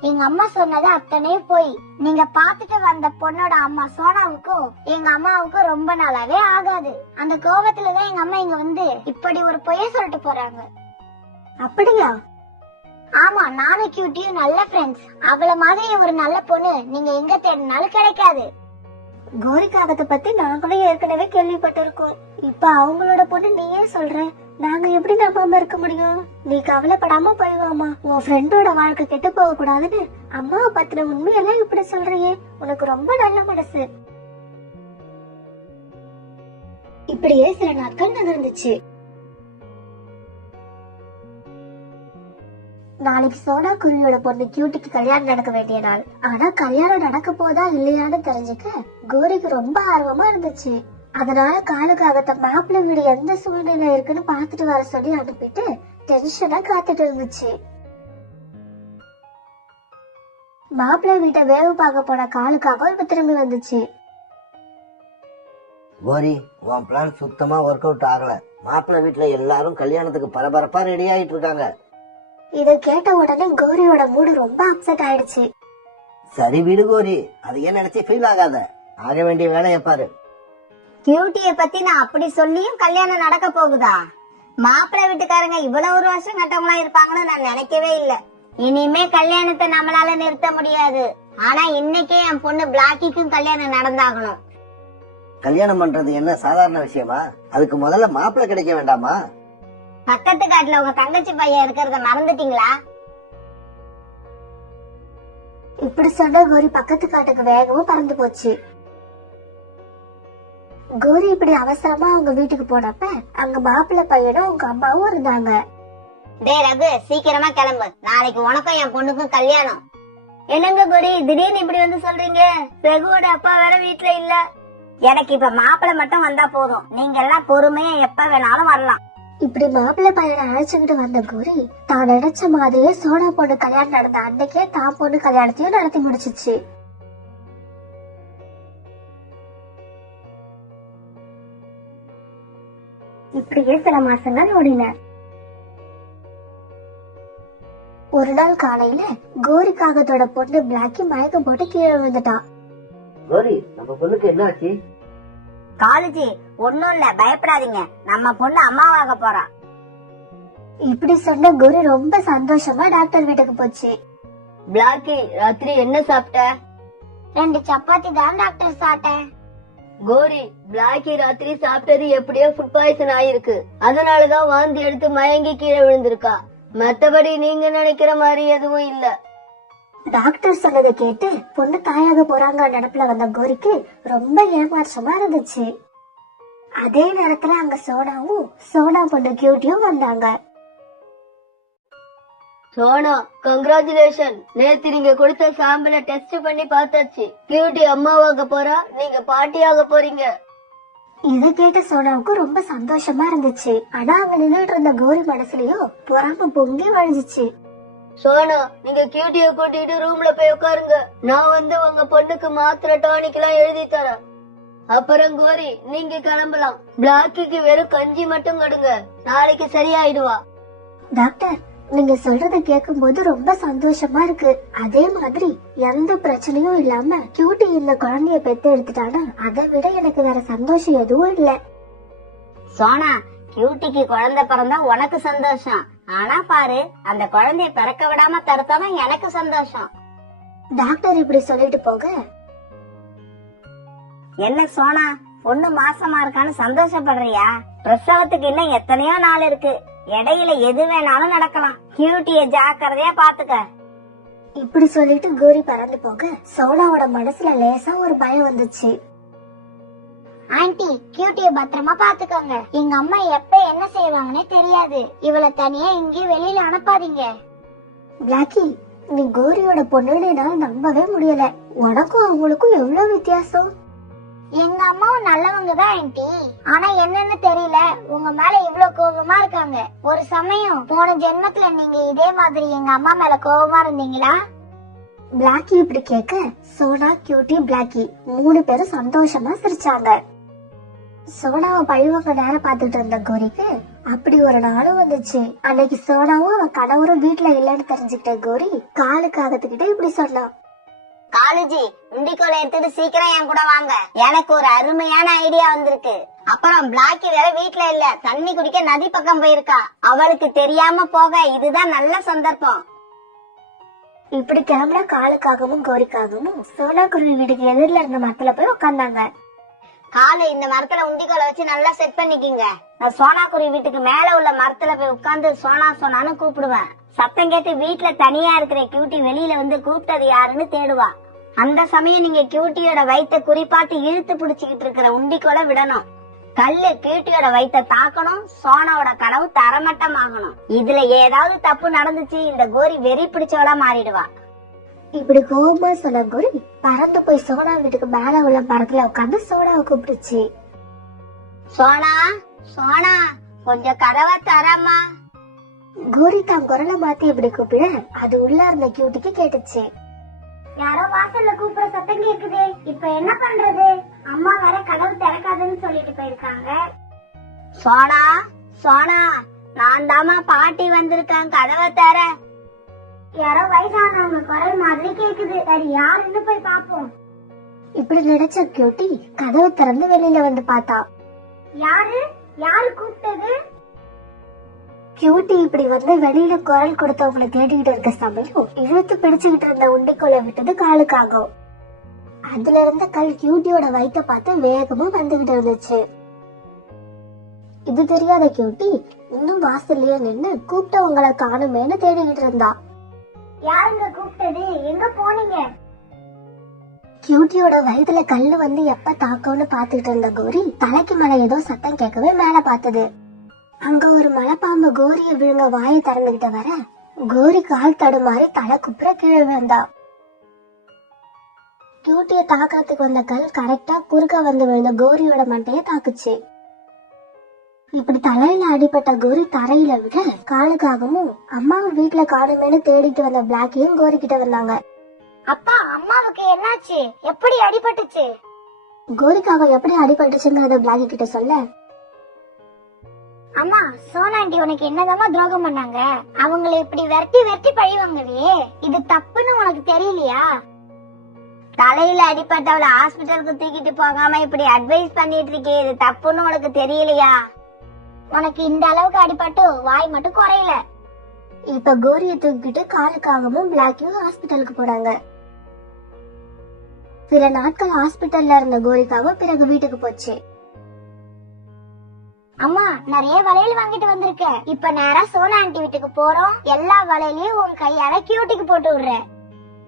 எங்க அம்மா சொன்னது அத்தனையும் போய். நீங்க பாத்துட்டு வந்த பொண்ணோட அம்மா சோனாவுக்கும் எங்க அம்மாவுக்கும் ரொம்ப நாளாவே ஆகாது. அந்த கோபத்துலதான் எங்க அம்மா இங்க வந்து இப்படி ஒரு பொய்ய சொல்லிட்டு போறாங்க. அப்படியா? ஆமா, நானும் கியூட்டியும் நல்ல ஃப்ரெண்ட்ஸ். அவள மாதிரி ஒரு நல்ல பொண்ணு நீங்க எங்க தேடினாலும் கிடைக்காது. கோரிக்காகத்தை பத்தி நாங்களும் ஏற்கனவே கேள்விப்பட்டிருக்கோம். இப்ப அவங்களோட பொண்ணு நீயே சொல்ற, நாங்க எப்படி நம்பாம இருக்க முடியும்? நீ கவலைப்படாம போய்வாமா. உன் ஃப்ரெண்டோட வாழ்க்கை கெட்டு போக கூடாதுன்னு அம்மாவை பத்தின உண்மையெல்லாம் இப்படி சொல்றியே, உனக்கு ரொம்ப நல்ல மனசு. இப்படியே சில நாட்கள் நகர்ந்துச்சு. நாளைக்கு சோனா குருவியோட பொண்ணு கியூட்டிக்கு கல்யாணம் நடக்க வேண்டிய நாள். ஆனா கல்யாணம் நடக்க போதா இல்லையான்னு தெரிஞ்சுக்க கோரிக்கு ரொம்ப ஆர்வமா இருந்துச்சு. அதனால காலுக்காகத்த மாப்பிள்ளை வீடு எந்த சூழ்நிலை இருக்குன்னு பாத்துட்டு வர சொல்லி அனுப்பிட்டு டென்ஷனா காத்துட்டு இருந்துச்சு. மாப்பிள்ளை வீட்டை வேவு பார்க்க போன காலுக்காக இப்ப திரும்பி வந்துச்சு. கோரி, உன் பிளான் சுத்தமா ஒர்க் அவுட் ஆகல. மாப்பிள்ளை வீட்டுல எல்லாரும் கல்யாணத்துக்கு பரபரப்பா ரெடி ஆயிட்டு இருக்காங்க. இத கேட்ட உடனே கோரியோட மூடு ரொம்ப அப்செட் ஆயிடுச்சு. சரி விடு கோரி, அதையே நினைச்சு ஃபீல் ஆகாத. ஆக வேண்டிய வேலையை பாரு. கியூட்டிய பத்தி நான் அப்படி சொல்லியும் கல்யாணம் நடக்க போகுதா? மாப்பிள்ளை வீட்டுக்காரங்க இவ்வளவு ஒரு வருஷம் கட்டவங்களா இருப்பாங்கன்னு நான் நினைக்கவே இல்ல. இனிமே கல்யாணத்தை நம்மளால நிறுத்த முடியாது. ஆனா இன்னைக்கே என் பொண்ணு பிளாக்கிக்கும் கல்யாணம் நடந்தாகணும். கல்யாணம் பண்றது என்ன சாதாரண விஷயமா? அதுக்கு முதல்ல மாப்பிள்ளை கிடைக்க வேண்டாமா? பக்கத்து காட்டுல உங்க தங்கச்சி பையன் இருக்கிறத மறந்துட்டீங்களா? இப்படி சொன்ன கோரி பக்கத்து காட்டுக்கு வேகமும் பறந்து போச்சு. கோரி இப்படி அவசரமா அவங்க வீட்டுக்கு போனப்ப அங்க மாப்பிள்ளை பையனும் அவங்க அம்மாவும் இருந்தாங்க. டே ரகு, சீக்கிரமா கிளம்பு. நாளைக்கு உனக்கும் என் பொண்ணுக்கும் கல்யாணம். என்னங்க கோரி திடீர்னு இப்படி வந்து சொல்றீங்க? ரகுவோட அப்பா வேற வீட்டுல இல்ல. எனக்கு இப்ப மாப்பிள்ளை மட்டும் வந்தா போதும். நீங்க எல்லாம் பொறுமையா எப்ப வேணாலும் வரலாம். இப்படி மாப்பிள்ளை பையனை அழைச்சுக்கிட்டு வந்த கோரி தான் நினைச்ச மாதிரியே சோனா பொண்ணு கல்யாணம் நடந்த அன்னைக்கே தான் பொண்ணு கல்யாணத்தையும் நடத்தி முடிச்சிச்சு. இப்படியே சில மாசங்கள் ஓடின. ஒரு நாள் காலையில கோரிக்காகத்தோட பொண்ணு பிளாக்கி மயக்கம் போட்டு கீழே விழுந்துட்டான். கோரி, நம்ம பொண்ணுக்கு என்ன ஆச்சு? காலேஜி ஒண்ணும் இல்ல, பயப்படாதீங்க. நம்ம பொண்ணு அம்மாவாக போறா. இப்படி சொன்ன கோரி ரொம்ப சந்தோஷமா டாக்டர் வீட்டுக்கு போச்சு. பிளாக்கி, ராத்திரி என்ன சாப்பிட்ட? 2 சப்பாத்தி தான் டாக்டர் சாப்பிட்டேன். கோரி, பிளாக்கி ராத்திரி சாப்பிட்டது எப்படியோ ஃபுட் பாய்சன் ஆயிருக்கு. அதனாலதான் வாந்தி எடுத்து மயங்கி கீழே விழுந்திருக்கா. மத்தபடி நீங்க நினைக்கிற மாதிரி எதுவும் இல்ல. டாக்டர் சொன்னதை கேட்டு பொண்ணு தாயாக போறாங்க நடப்புல வந்த கோரிக்கு ரொம்ப ஏமாற்றமா இருந்துச்சு. அதே நேரத்துல அங்க சோனாவும் சோனா பொண்ணு கியூட்டியும் வந்தாங்க. சோனா, கங்க்ராச்சுலேஷன். நேத்து நீங்க கொடுத்த சாம்பிள டெஸ்ட் பண்ணி பார்த்தாச்சு. கியூட்டி அம்மாவாக போறா, நீங்க பாட்டியாக போறீங்க. இத கேட்ட சோனாவுக்கு ரொம்ப சந்தோஷமா இருந்துச்சு. ஆனா அங்க நின்னுட்டு இருந்த கோரி மனசுலயோ பொறாம பொங்கி வழிஞ்சிச்சு. சோனா, நீங்க கியூட்டிய கூட்டிட்டு ரூம்ல போய் உட்காருங்க. நான் வந்து உங்க பொண்ணுக்கு மாத்திரை டானிக் எல்லாம் எழுதி தரேன். அப்புறம் கோரி, நீங்க கிளம்பலாம். பிளாக்கிக்கு வெறும் கஞ்சி மட்டும் கொடுங்க, நாளைக்கு சரியாயிடுவா. டாக்டர், நீங்க சொல்றத கேட்கும் போது ரொம்ப சந்தோஷமா இருக்கு. அதே மாதிரி எந்த பிரச்சனையும் இல்லாம கியூட்டி இந்த குழந்தைய பெத்து எடுத்துட்டானா அதை விட எனக்கு வேற சந்தோஷம் எதுவும் இல்ல. சோனா, கியூட்டிக்கு குழந்தை பிறந்தா உனக்கு சந்தோஷம். ஆனா பாரு, அந்த குழந்தைய பிறக்க விடாம தடுத்தாதான் எனக்கு சந்தோஷம். டாக்டர் இப்படி சொல்லிட்டு போக, என்ன சோனா, பொண்ணு மாசமா இருக்கான்னு சந்தோஷப்படுறியா? பிரசவத்துக்கு இன்னும் எத்தனையோ நாள் இருக்கு. இடையில எது வேணாலும் நடக்கலாம். கியூட்டிய ஜாக்கிரதையா பாத்துக்க. இப்படி சொல்லிட்டு கோரி பறந்து போக சோனாவோட மனசுல லேசா ஒரு பயம் வந்துச்சு. ஆண்டி, கியூட்டிய பத்திரமா பாத்துக்கோங்க. எங்க அம்மா எப்ப என்ன செய்வாங்கன்னே தெரியாது. இவளை தனியா எங்கேயும் வெளியில அனுப்பாதீங்க. பிளாக்கி, நீ கோரியோட பொண்ணுன்னு என்னால நம்பவே முடியல. உனக்கும் அவங்களுக்கும் எவ்வளவு வித்தியாசம். எங்க அம்மாவும் நல்லவங்க தான் ஆண்டி. ஆனா என்னன்னு தெரியல, உங்க மேல இவ்வளவு கோபமா இருக்காங்க. ஒரு சமயம் போன ஜென்மத்துல நீங்க இதே மாதிரி எங்க அம்மா மேல கோபமா இருந்தீங்களா? பிளாக்கி இப்படி கேட்க சோனா, கியூட்டி, பிளாக்கி 3 பேரும் சந்தோஷமா சிரிச்சாங்க. சோனாவை பழிவாங்க நேரம் பார்த்துட்டு இருந்த கோரிக்கு அப்படி ஒரு நாளும் வந்துச்சு. அன்னைக்கு சோனாவும் அவன் கணவரும் வீட்டுல இல்லன்னு தெரிஞ்சுக்கிட்ட கோரி காலுக்காகத்துக்கிட்ட இப்படி சொன்னான். காலேஜி, உண்டிக்கோலை எடுத்துட்டு சீக்கிரம் என் கூட வாங்க. எனக்கு ஒரு அருமையான ஐடியா வந்திருக்கு. அப்புறம் பிளாக்கி வேற வீட்ல இல்ல, தண்ணி குடிக்க நதி பக்கம் போயிருக்கா. அவளுக்கு தெரியாம போக இதுதான் நல்ல சந்தர்ப்பம். இப்படி கிளம்புற காலுக்காகவும் கோரிக்காகவும் சோனா குருவி வீட்டுக்கு எதிரில இருந்த மரத்துல போய் உட்கார்ந்தாங்க. காலு, இந்த மரத்துல உண்டிக்கோலை வச்சு நல்லா செட் பண்ணிக்கிங்க. நான் சோனாக்குருவி வீட்டுக்கு மேல உள்ள மரத்துல போய் உட்கார்ந்து சோனா சோனான்னு கூப்பிடுவேன். சத்தம் கேட்டு வீட்டுல தனியா இருக்கிற கியூட்டி வெளியில வந்து கூப்பிட்டது யாருன்னு தேடுவா. அந்த சமயம் நீங்க கியூட்டியோட வயித்தை குறிப்பாத்து இழுத்து பிடிச்சுக்கிட்டு இருக்கிற உண்டிக்கோலை விடணும். கல்லு கியூட்டியோட வயித்தை தாக்கணும். சோனாவோட கனவு தரமட்டமாகணும். இதுல ஏதாவது தப்பு நடந்துச்சு, இந்த கோரி வெறி பிடிச்சவளா மாறிடுவா. இப்படி கோபமா சொன்ன கோரி பறந்து போய் சோனா வீட்டுக்கு மேல உள்ள மரத்துல உட்கார்ந்து சோனாவை கூப்பிடுச்சு. சோனா, சோனா, கொஞ்சம் கதவை தரமா. கோரி தான் குரலை மாத்தி இப்படி கூப்பிட அது உள்ள இருந்த கியூட்டிக்கு கேட்டுச்சு. யாரோ வாசல்ல கூப்பிடுற சத்தம் கேக்குது. இப்ப என்ன பண்றது? அம்மா வேற கதவு திறக்காதுன்னு சொல்லிட்டு போயிருக்காங்க. சோனா, சோனா, நான் தாமா பாட்டி வந்திருக்கேன், கதவை தர. யாரோ வயசானவங்க குரல் மாதிரி கேக்குது. சரி, யாருன்னு போய் பாப்போம். இப்படி நினைச்ச கியூட்டி கதவை திறந்து வெளியில வந்து பார்த்தா. யாரு யாரு கூப்பிட்டது? கியூட்டி இப்படி வந்து வெளியில குரல் கொடுத்தவங்களை தேடிக்கிட்டு இருக்க சமயம் இழுத்து பிடிச்சுக்கிட்டு இருந்த உண்டிக்கோலை விட்டது காலுக்காகும். அதுல இருந்த கல் கியூட்டியோட வயித்தை பார்த்து வேகமா வந்துகிட்டு இருந்துச்சு. இது தெரியாத கியூட்டி இன்னும் வாசல்லயே நின்னு கூப்பிட்டவங்களை காணுமேன்னு தேடிக்கிட்டு இருந்தா. யாருங்க கூப்பிட்டது? எங்க போனீங்க? கியூட்டியோட வயித்துல கல்லு வந்து எப்ப தாக்கும்னு பாத்துக்கிட்டு இருந்த கோரி தலைக்கு மேல ஏதோ சத்தம் கேட்கவே மேல பார்த்தது. அங்க ஒரு மலைப்பாம்பு கோரிய விழுங்க வாயை திறந்துகிட்ட வர கோரி கால் தடுமாறி தலை குப்புற கீழே விழுந்தா. கியூட்டிய தாக்கறதுக்கு வந்த கல் கரெக்டா குறுக்க வந்து விழுந்த கோரியோட மண்டைய தாக்குச்சு. இப்படி தலையில அடிபட்ட கோரி தரையில விட காலுக்காகவும் அம்மாவை வீட்டுல காணுமேனு தேடிட்டு வந்த பிளாக்கியும் கோரி கிட்ட வந்தாங்க. அப்பா, அம்மாவுக்கு என்னாச்சு? எப்படி அடிபட்டுச்சு? கோரிக்காக எப்படி அடிபட்டுச்சுங்கிறத பிளாக்கி கிட்ட சொல்ல, அம்மா, சோனா ஆண்டி உனக்கு என்னதாம்மா துரோகம் பண்ணாங்க? அவங்களை இப்படி விரட்டி விரட்டி பழி வாங்கலையே, இது தப்புன்னு உனக்கு தெரியலையா? தலையில அடிப்பட்டவளை ஹாஸ்பிட்டலுக்கு தூக்கிட்டு போகாம இப்படி அட்வைஸ் பண்ணிட்டு இருக்கே, இது தப்புன்னு உனக்கு தெரியலையா? உனக்கு இந்த அளவுக்கு அடிபட்டு வாய் மட்டும் குறையல. இப்ப கோரிய தூக்கிட்டு காலுக்காகவும் பிளாக்கியும் ஹாஸ்பிட்டலுக்கு போனாங்க. சில நாட்கள் ஹாஸ்பிட்டல்ல இருந்த கோரிக்காவும் பிறகு வீட்டுக்கு போச்சு. அம்மா, நிறைய வளையல் வாங்கிட்டு வந்திருக்கேன். இப்ப நேரா சோனா ஆண்டி வீட்டுக்கு போறோம். எல்லா வளையலையும் உன் கையால கியூட்டிக்கு போட்டு விடுறேன்.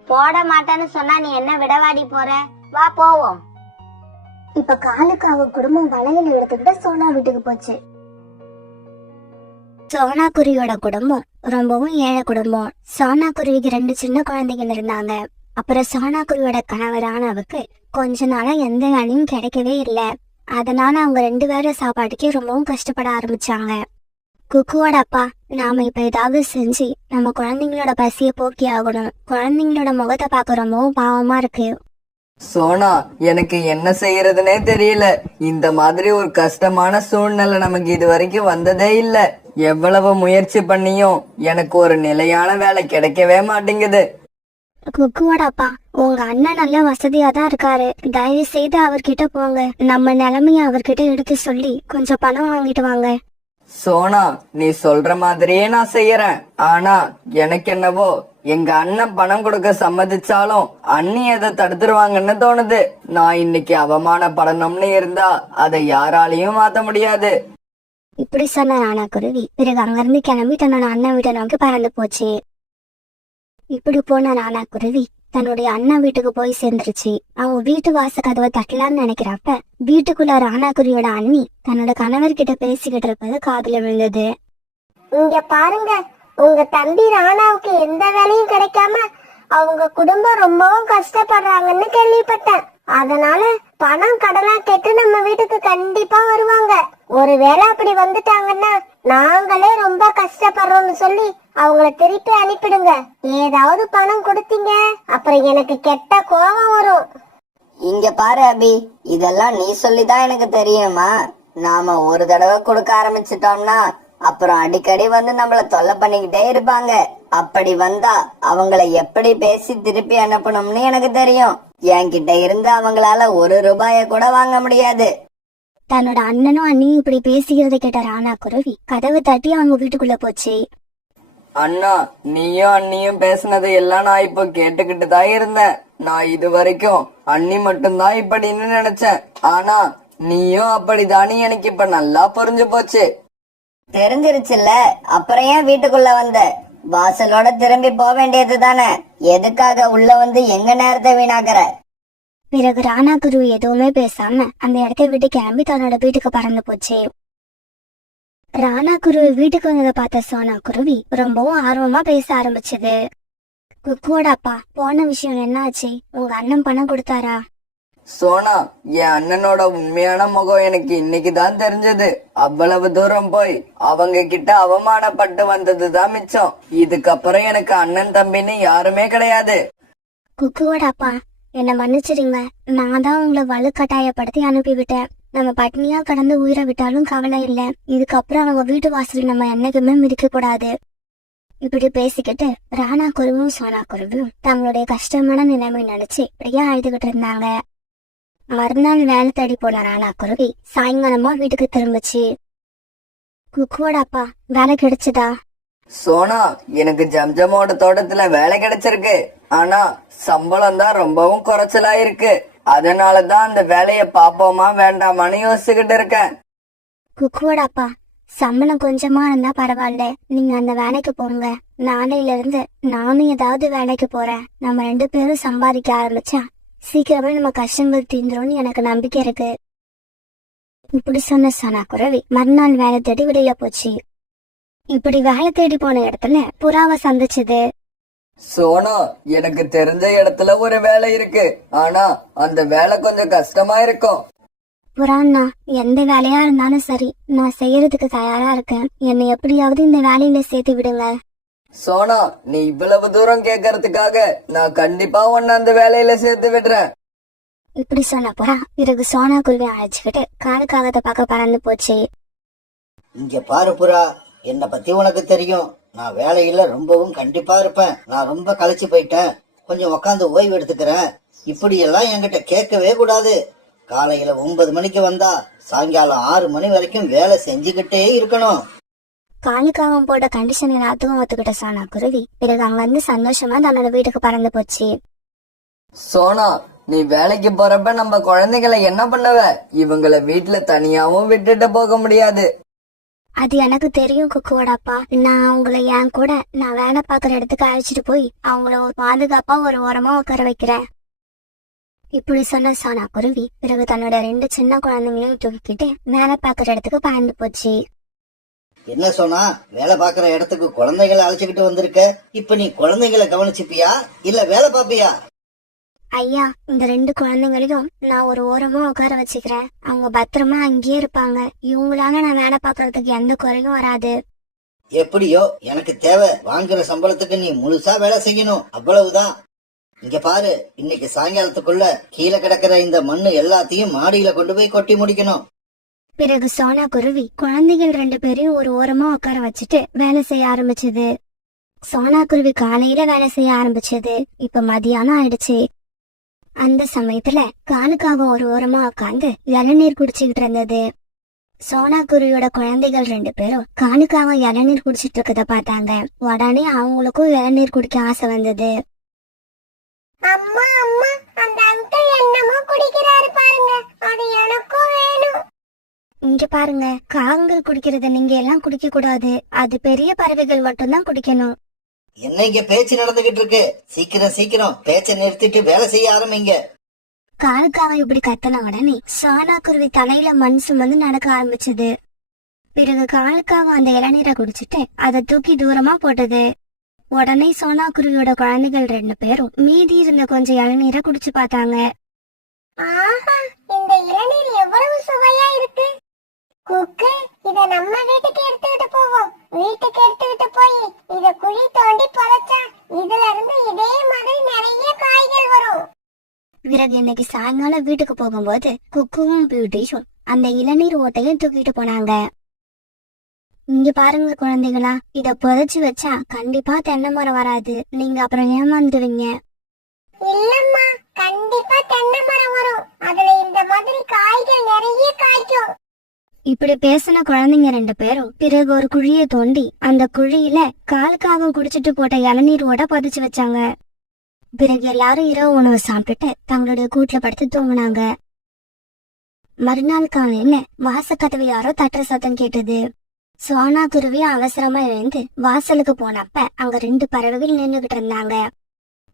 போட மாட்டேன்னு சொன்னா நீ என்ன விடவாடி போற? வா போவோம். இப்ப காலுக்காக குடும்பம் வளையல் எடுத்துக்கிட்டு சோனா வீட்டுக்கு போச்சு. சோனா குருவியோட குடும்பம் ரொம்பவும் ஏழை குடும்பம். சோனா குருவிக்கு 2 சின்ன குழந்தைங்க இருந்தாங்க. அப்புறம் சோனா குருவியோட கணவரானவுக்கு கொஞ்ச நாளா எந்த வேலையும் கிடைக்கவே இல்லை. அதனால அவங்க 2 பேரும் சாப்பாட்டுக்கே ரொம்பவும் கஷ்டப்பட ஆரம்பிச்சாங்க. குக்குவோட அப்பா, நாம இப்ப ஏதாவது செஞ்சு நம்ம குழந்தைங்களோட பசிய போக்கி ஆகணும். குழந்தைங்களோட முகத்தை பார்க்க ரொம்பவும் பாவமா இருக்கு. சோனா, எனக்கு என்ன செய்யறதுனே தெரியல. இந்த மாதிரி ஒரு கஷ்டமான சூழ்நிலை நமக்கு இது வரைக்கும் வந்ததே இல்ல. எவ்வளவு முயற்சி பண்ணியும் எனக்கு ஒரு நிலையான வேலை கிடைக்கவே மாட்டேங்குது. குக்குவோட அப்பா, உங்க அண்ணன் நல்ல வசதியா தான் இருக்காரு. தயவு செய்து அவர்கிட்ட போங்க. நம்ம நிலைமைய அவர்கிட்ட எடுத்து சொல்லி கொஞ்சம் பணம் வாங்கிட்டு வாங்க. சோனா, நீ சொல்ற மாதிரியே நான் செய்யறேன். ஆனா எனக்கு என்னவோ எங்க அண்ணன் பணம் கொடுக்க சம்மதிச்சாலும் அண்ணி அதை தடுத்துருவாங்கன்னு தோணுது. நான் இன்னைக்கு அவமானப்படணும்னு இருந்தா அதை யாராலையும் மாத்த முடியாது. இப்படி சொன்ன ராணாக்குருவி பிறகு அங்கிருந்து கிளம்பி தன்னோட அண்ணன் வீட்டை நோக்கி பறந்து போச்சு. இப்படி போன ராணாக்குருவி தன்னுடைய அண்ணன் வீட்டுக்கு போய் சேர்ந்துருச்சு. அவங்க வீட்டு வாச கதவை தட்டலாம்னு நினைக்கிறப்ப வீட்டுக்குள்ள ராணாக்குருவியோட அண்ணி தன்னோட கணவர்கிட்ட பேசிக்கிட்டு இருப்பது காதுல விழுந்தது. இங்க பாருங்க, உங்க தம்பி ராணாவுக்கு எந்த வேலையும் கிடைக்காம அவங்க குடும்பம் ரொம்பவும் கஷ்டப்படுறாங்கன்னு கேள்விப்பட்டேன். அதனால பணம் கடனா கேட்டு நம்ம வீட்டுக்கு கண்டிப்பா வருவாங்க. ஒருவேளை அப்படி வந்துட்டாங்கன்னா நாங்களே ரொம்ப கஷ்டப்படுறோம்னு சொல்லி அவங்கள திருப்பி அனுப்பிடுங்க. ஏதாவது பணம் கொடுத்தீங்க அப்புறம் எனக்கு கெட்ட கோபம் வரும். இங்க பாரு அபி, இதெல்லாம் நீ சொல்லிதான் எனக்கு தெரியுமா? நாம ஒரு தடவை கொடுக்க ஆரம்பிச்சிட்டோம்னா அப்புறம் அடிக்கடி வந்து நம்மள தொல்லை பண்ணிக்கிட்டே இருப்பாங்க. அப்படி வந்தா அவங்கள எப்படி பேசி திருப்பி அனுப்பணும்னு எனக்கு தெரியும். என்கிட்ட இருந்து அவங்களால ₹1 கூட வாங்க முடியாது. தன்னோட அண்ணனும் அண்ணியும் இப்படி பேசிக்கிறத கேட்ட ராணாக்குருவி கதவை தட்டி அவங்க வீட்டுக்குள்ள போச்சு. அண்ணா, நீயும் அண்ணியும் பேசினதை எல்லாம் நான் இப்ப கேட்டுக்கிட்டு தான் இருந்தேன். நான் இது வரைக்கும் அண்ணி மட்டும்தான் இப்படின்னு நினைச்சேன். ஆனா நீயும் அப்படிதானே எனக்கு இப்ப நல்லா புரிஞ்சு போச்சு. தெரிஞ்சிருச்சுல்ல, அப்புறம் ஏன் வீட்டுக்குள்ள வந்த? வாசலோட திரும்பி போக வேண்டியது தானே. எதுக்காக உள்ள வந்து எங்க நேரத்தை வீணாக்குற? பிறகு ராணாக்குருவி எதுவுமே பேசாம அந்த இடத்தை விட்டு கிளம்பி தன்னோட வீட்டுக்கு பறந்து போச்சு. ராணாக்குருவி வீட்டுக்கு வந்ததை பார்த்த சோனாக்குருவி ரொம்பவும் ஆர்வமா பேச ஆரம்பிச்சது. குக்குவோட அப்பா, போன விஷயம் என்னாச்சு? உங்க அண்ணன் பணம் கொடுத்தாரா? சோனா, என் அண்ணனோட உண்மையான முகம் எனக்கு இன்னைக்குதான் தெரிஞ்சது. அவ்வளவு தூரம் போய் அவங்க கிட்ட அவமானப்பட்டு வந்ததுதான் மிச்சம். இதுக்கப்புறம் எனக்கு அண்ணன் தம்பின்னு யாருமே கிடையாது. குக்குவோட அப்பா, என்ன மன்னிச்சிடுங்க. நான் தான் உங்களை வலுக்கட்டாயப்படுத்தி அனுப்பிவிட்டேன். நம்ம பட்னியா கடந்து உயிரை விட்டாலும் கவலை இல்ல. இதுக்கப்புறம் அவங்க வீட்டு வாசல் நம்ம என்னைக்குமே மிதிக்க கூடாது. இப்படி பேசிக்கிட்டு ராணாக்குருவியும் சோனாக்குருவியும் தங்களுடைய கஷ்டமான நிலைமை நினைச்சு இப்படியே அழுதுகிட்டு இருந்தாங்க. மறுநாள் வேலை தேடி போன ராணாக்குருவி சாயங்காலமா வீட்டுக்கு திரும்பிச்சு. குக்குவோட அப்பா, வேலை கிடைச்சதா? சோனா, எனக்கு ஜம்ஜமோட தோட்டத்துல வேலை கிடைச்சிருக்கு. ஆனா சம்பளம் தான் ரொம்பவும் குறைச்சலா இருக்கு. அதனாலதான் அந்த வேலைய பாப்போமா வேண்டாமான்னு யோசிச்சுக்கிட்டு இருக்கேன். குக்குவோட அப்பா, சம்பளம் கொஞ்சமா இருந்தா பரவாயில்ல, நீங்க அந்த வேலைக்கு போங்க. நாளையில இருந்து நானும் ஏதாவது வேலைக்கு போறேன். நம்ம 2 பேரும் சம்பாதிக்க ஆரம்பிச்சா சீக்கிரமே நம்ம கஷ்டங்கள் தீந்துரும்னு எனக்கு நம்பிக்கை இருக்கு. இப்படி சொன்ன சோனாக்குருவி மறுநாள் வேலை தேடி வெளியில போச்சு. இப்படி வேலை தேடி போன இடத்துல புறாவை சந்திச்சது. சோனா, எனக்கு தெரிஞ்ச இடத்துல ஒரு வேலை இருக்கு. ஆனா அந்த வேலை கொஞ்சம் கஷ்டமா இருக்கும். புறான்னா, எந்த வேலையா இருந்தாலும் சரி, நான் செய்யறதுக்கு தயாரா இருக்கேன். என்னை எப்படியாவது இந்த வேலையில சேர்த்து விடுங்க. சோனா, நீ இவ்வளவு தூரம் கேட்கறதுக்காக நான் கண்டிப்பா உன்னை அந்த வேலையில சேர்த்து விடுறேன். இப்படி சொன்ன புறா பிறகு சோனாக்குருவி அழைச்சுக்கிட்டு காலுக்காகத்தை பார்க்க பறந்து போச்சு. இங்க பாரு புறா, என்னை பத்தி உனக்கு தெரியும். நான் வேலையில ரொம்பவும் கண்டிப்பா இருப்பேன். நான் ரொம்ப களைச்சு போயிட்டேன். கொஞ்சம் உக்காந்து ஓய்வு எடுத்துக்கிறேன். இப்படி எல்லாம் என்கிட்ட கேட்கவே கூடாது. காலையில 9 மணிக்கு வந்தா சாயங்காலம் 6 மணி வரைக்கும் வேலை செஞ்சுக்கிட்டே இருக்கணும். காலுக்காகம் போட்ட கண்டிஷன் எல்லாத்துக்கும் ஒத்துக்கிட்ட சோனாக்குருவி பிறகு அங்க இருந்து சந்தோஷமா தன்னோட வீட்டுக்கு பறந்து போச்சு. சோனா, நீ வேலைக்கு போறப்ப நம்ம குழந்தைகளை என்ன பண்ணுவ? இவங்களை வீட்டுல தனியாவும் விட்டுட்டு போக முடியாது. அது எனக்கு தெரியும் குக்குவோட அப்பா. நான் அவங்கள என் கூட நான் வேலை பார்க்கற இடத்துக்கு அழைச்சிட்டு போய் அவங்கள ஒரு பாதுகாப்பா ஒரு ஓரமா உட்கார வைக்கிறேன். இப்படி சொன்ன சோனாக்குருவி பிறகு தன்னோட 2 சின்ன குழந்தைங்களையும் தூக்கிக்கிட்டு வேலை பார்க்கற இடத்துக்கு பறந்து போச்சு. என்ன சொன்னா, வேலை பாக்குற இடத்துக்கு குழந்தைகளை அழைச்சுக்கிட்டு வந்திருக்க. இப்ப நீ குழந்தைகளை கவனிச்சுப்பியா இல்ல வேலை பாப்பியா? ஐயா, இந்த 2 குழந்தைங்களையும் நான் ஒரு ஓரமா உட்கார வச்சுக்கிறேன். அவங்க பத்திரமா அங்கேயே இருப்பாங்க. இவங்களால நான் வேலை பாக்குறதுக்கு எந்த குறையும் வராது. எப்படியோ எனக்கு தேவை. வாங்குற சம்பளத்துக்கு நீ முழுசா வேலை செய்யணும், அவ்வளவுதான். இங்க பாரு, இன்னைக்கு சாயங்காலத்துக்குள்ள கீழே கிடக்கிற இந்த மண்ணு எல்லாத்தையும் மாடியில கொண்டு போய் கொட்டி முடிக்கணும். பிறகு சோனாக்குருவி குழந்தைகள் 2 பேரையும் ஒரு ஓரமா உட்கார வச்சுட்டு வேலை செய்ய ஆரம்பிச்சது. சோனாக்குருவி காலையில வேலை செய்ய ஆரம்பிச்சது. இப்ப மதியானம் ஆயிடுச்சு. அந்த சமயத்துல காலுக்காக ஒரு ஓரமா உட்காந்து இளநீர் குடிச்சுக்கிட்டு இருந்தது. சோனாக்குருவியோட குழந்தைகள் 2 பேரும் காலுக்காக இளநீர் குடிச்சிட்டு இருக்கத பார்த்தாங்க. உடனே அவங்களுக்கும் இளநீர் குடிக்க ஆசை வந்தது. அம்மா அம்மா, அந்த அங்கிள் என்னமோ குடிக்கிறாரு பாருங்க, அது எனக்கும் வேணும். இங்க பாருங்க, காகங்கள் குடிக்கிறத நீங்க எல்லாம் குடிக்க கூடாது. அது பெரிய பறவைகள் மட்டும்தான் குடிக்கணும். என்ன இங்க பேச்சு நடந்துகிட்டு இருக்கு? சீக்கிரம் சீக்கிரம் பேச்சை நிறுத்திட்டு வேலை செய்ய ஆரம்பிங்க. காலுக்காக இப்படி கத்தின உடனே சோனா குருவி தலையில மண் சுமந்து நடக்க ஆரம்பிச்சது. பிறகு காலுக்காக அந்த இளநீரை குடிச்சிட்டு அதை தூக்கி தூரமா போட்டது. உடனே சோனா குருவியோட குழந்தைகள் 2 பேரும் மீதி இருந்த கொஞ்சம் இளநீரை குடிச்சு பார்த்தாங்க. ஆஹா, இந்த இளநீர் எவ்வளவு சுவையா இருக்கு. குக்கு, இத நம்ம வீட்டுக்கு எடுத்துக்கிட்டு போவோம். வீட்டுக்கு எடுத்துக்கிட்டு போய் இத குழி தோண்டி புதைச்சா இதுல இருந்து இதே மாதிரி நிறைய காய்கள் வரும். பிறகு இன்னைக்கு சாயங்காலம் வீட்டுக்கு போகும்போது குக்குவும் பியூட்டிஷும் அந்த இளநீர் ஓட்டையும் தூக்கிட்டு போனாங்க. இங்க பாருங்க குழந்தைகளா, இத புதைச்சு வச்சா கண்டிப்பா தென்னை மரம் வராது. நீங்க அப்புறம் ஏமாந்துருவீங்க. இல்லம்மா, கண்டிப்பா தென்னை மரம் வரும். அதுல இந்த மாதிரி காய்கள் நிறைய காய்க்கும். இப்படி பேசின குழந்தைங்க 2 பேரும் பிறகு ஒரு குழியை தோண்டி அந்த குழியில காலுக்காக குடிச்சிட்டு போட்ட இளநீர் ஓட புதைச்சு வச்சாங்க. பிறகு எல்லாரும் இரவு உணவு சாப்பிட்டுட்டு தங்களுடைய கூட்டுல படுத்து தூங்கினாங்க. மறுநாள் காலையில வாசக்கதவு யாரோ தட்டுற சத்தம் கேட்டது. சோனா குருவி அவசரமா எழுந்து வாசலுக்கு போனப்ப அங்க 2 பறவைகள் நின்னுகிட்டு இருந்தாங்க.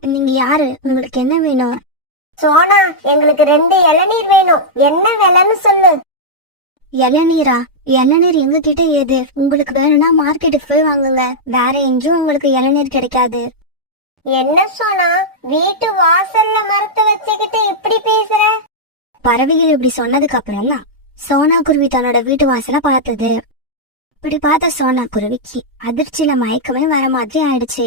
நீங்க யாரு? உங்களுக்கு என்ன வேணும்? சோனா, எங்களுக்கு 2 இளநீர் வேணும். என்ன விலைன்னு சொல்லு. இளநீரா? இளநீர் எங்க கிட்ட ஏது? உங்களுக்கு வேணும்னா மார்க்கெட்டுக்கு போய் வாங்குங்க. வேற எங்கேயும் உங்களுக்கு இளநீர் கிடைக்காது. என்ன சோனா, வீட்டு வாசல்ல மரத்தை வச்சுக்கிட்டு இப்படி பேசுற? பறவைகள் இப்படி சொன்னதுக்கு அப்புறம் தான் சோனா குருவி தன்னோட வீட்டு வாசல பார்த்தது. இப்படி பார்த்த சோனா குருவிக்கு அதிர்ச்சியில மயக்கமே வர மாதிரி ஆயிடுச்சு.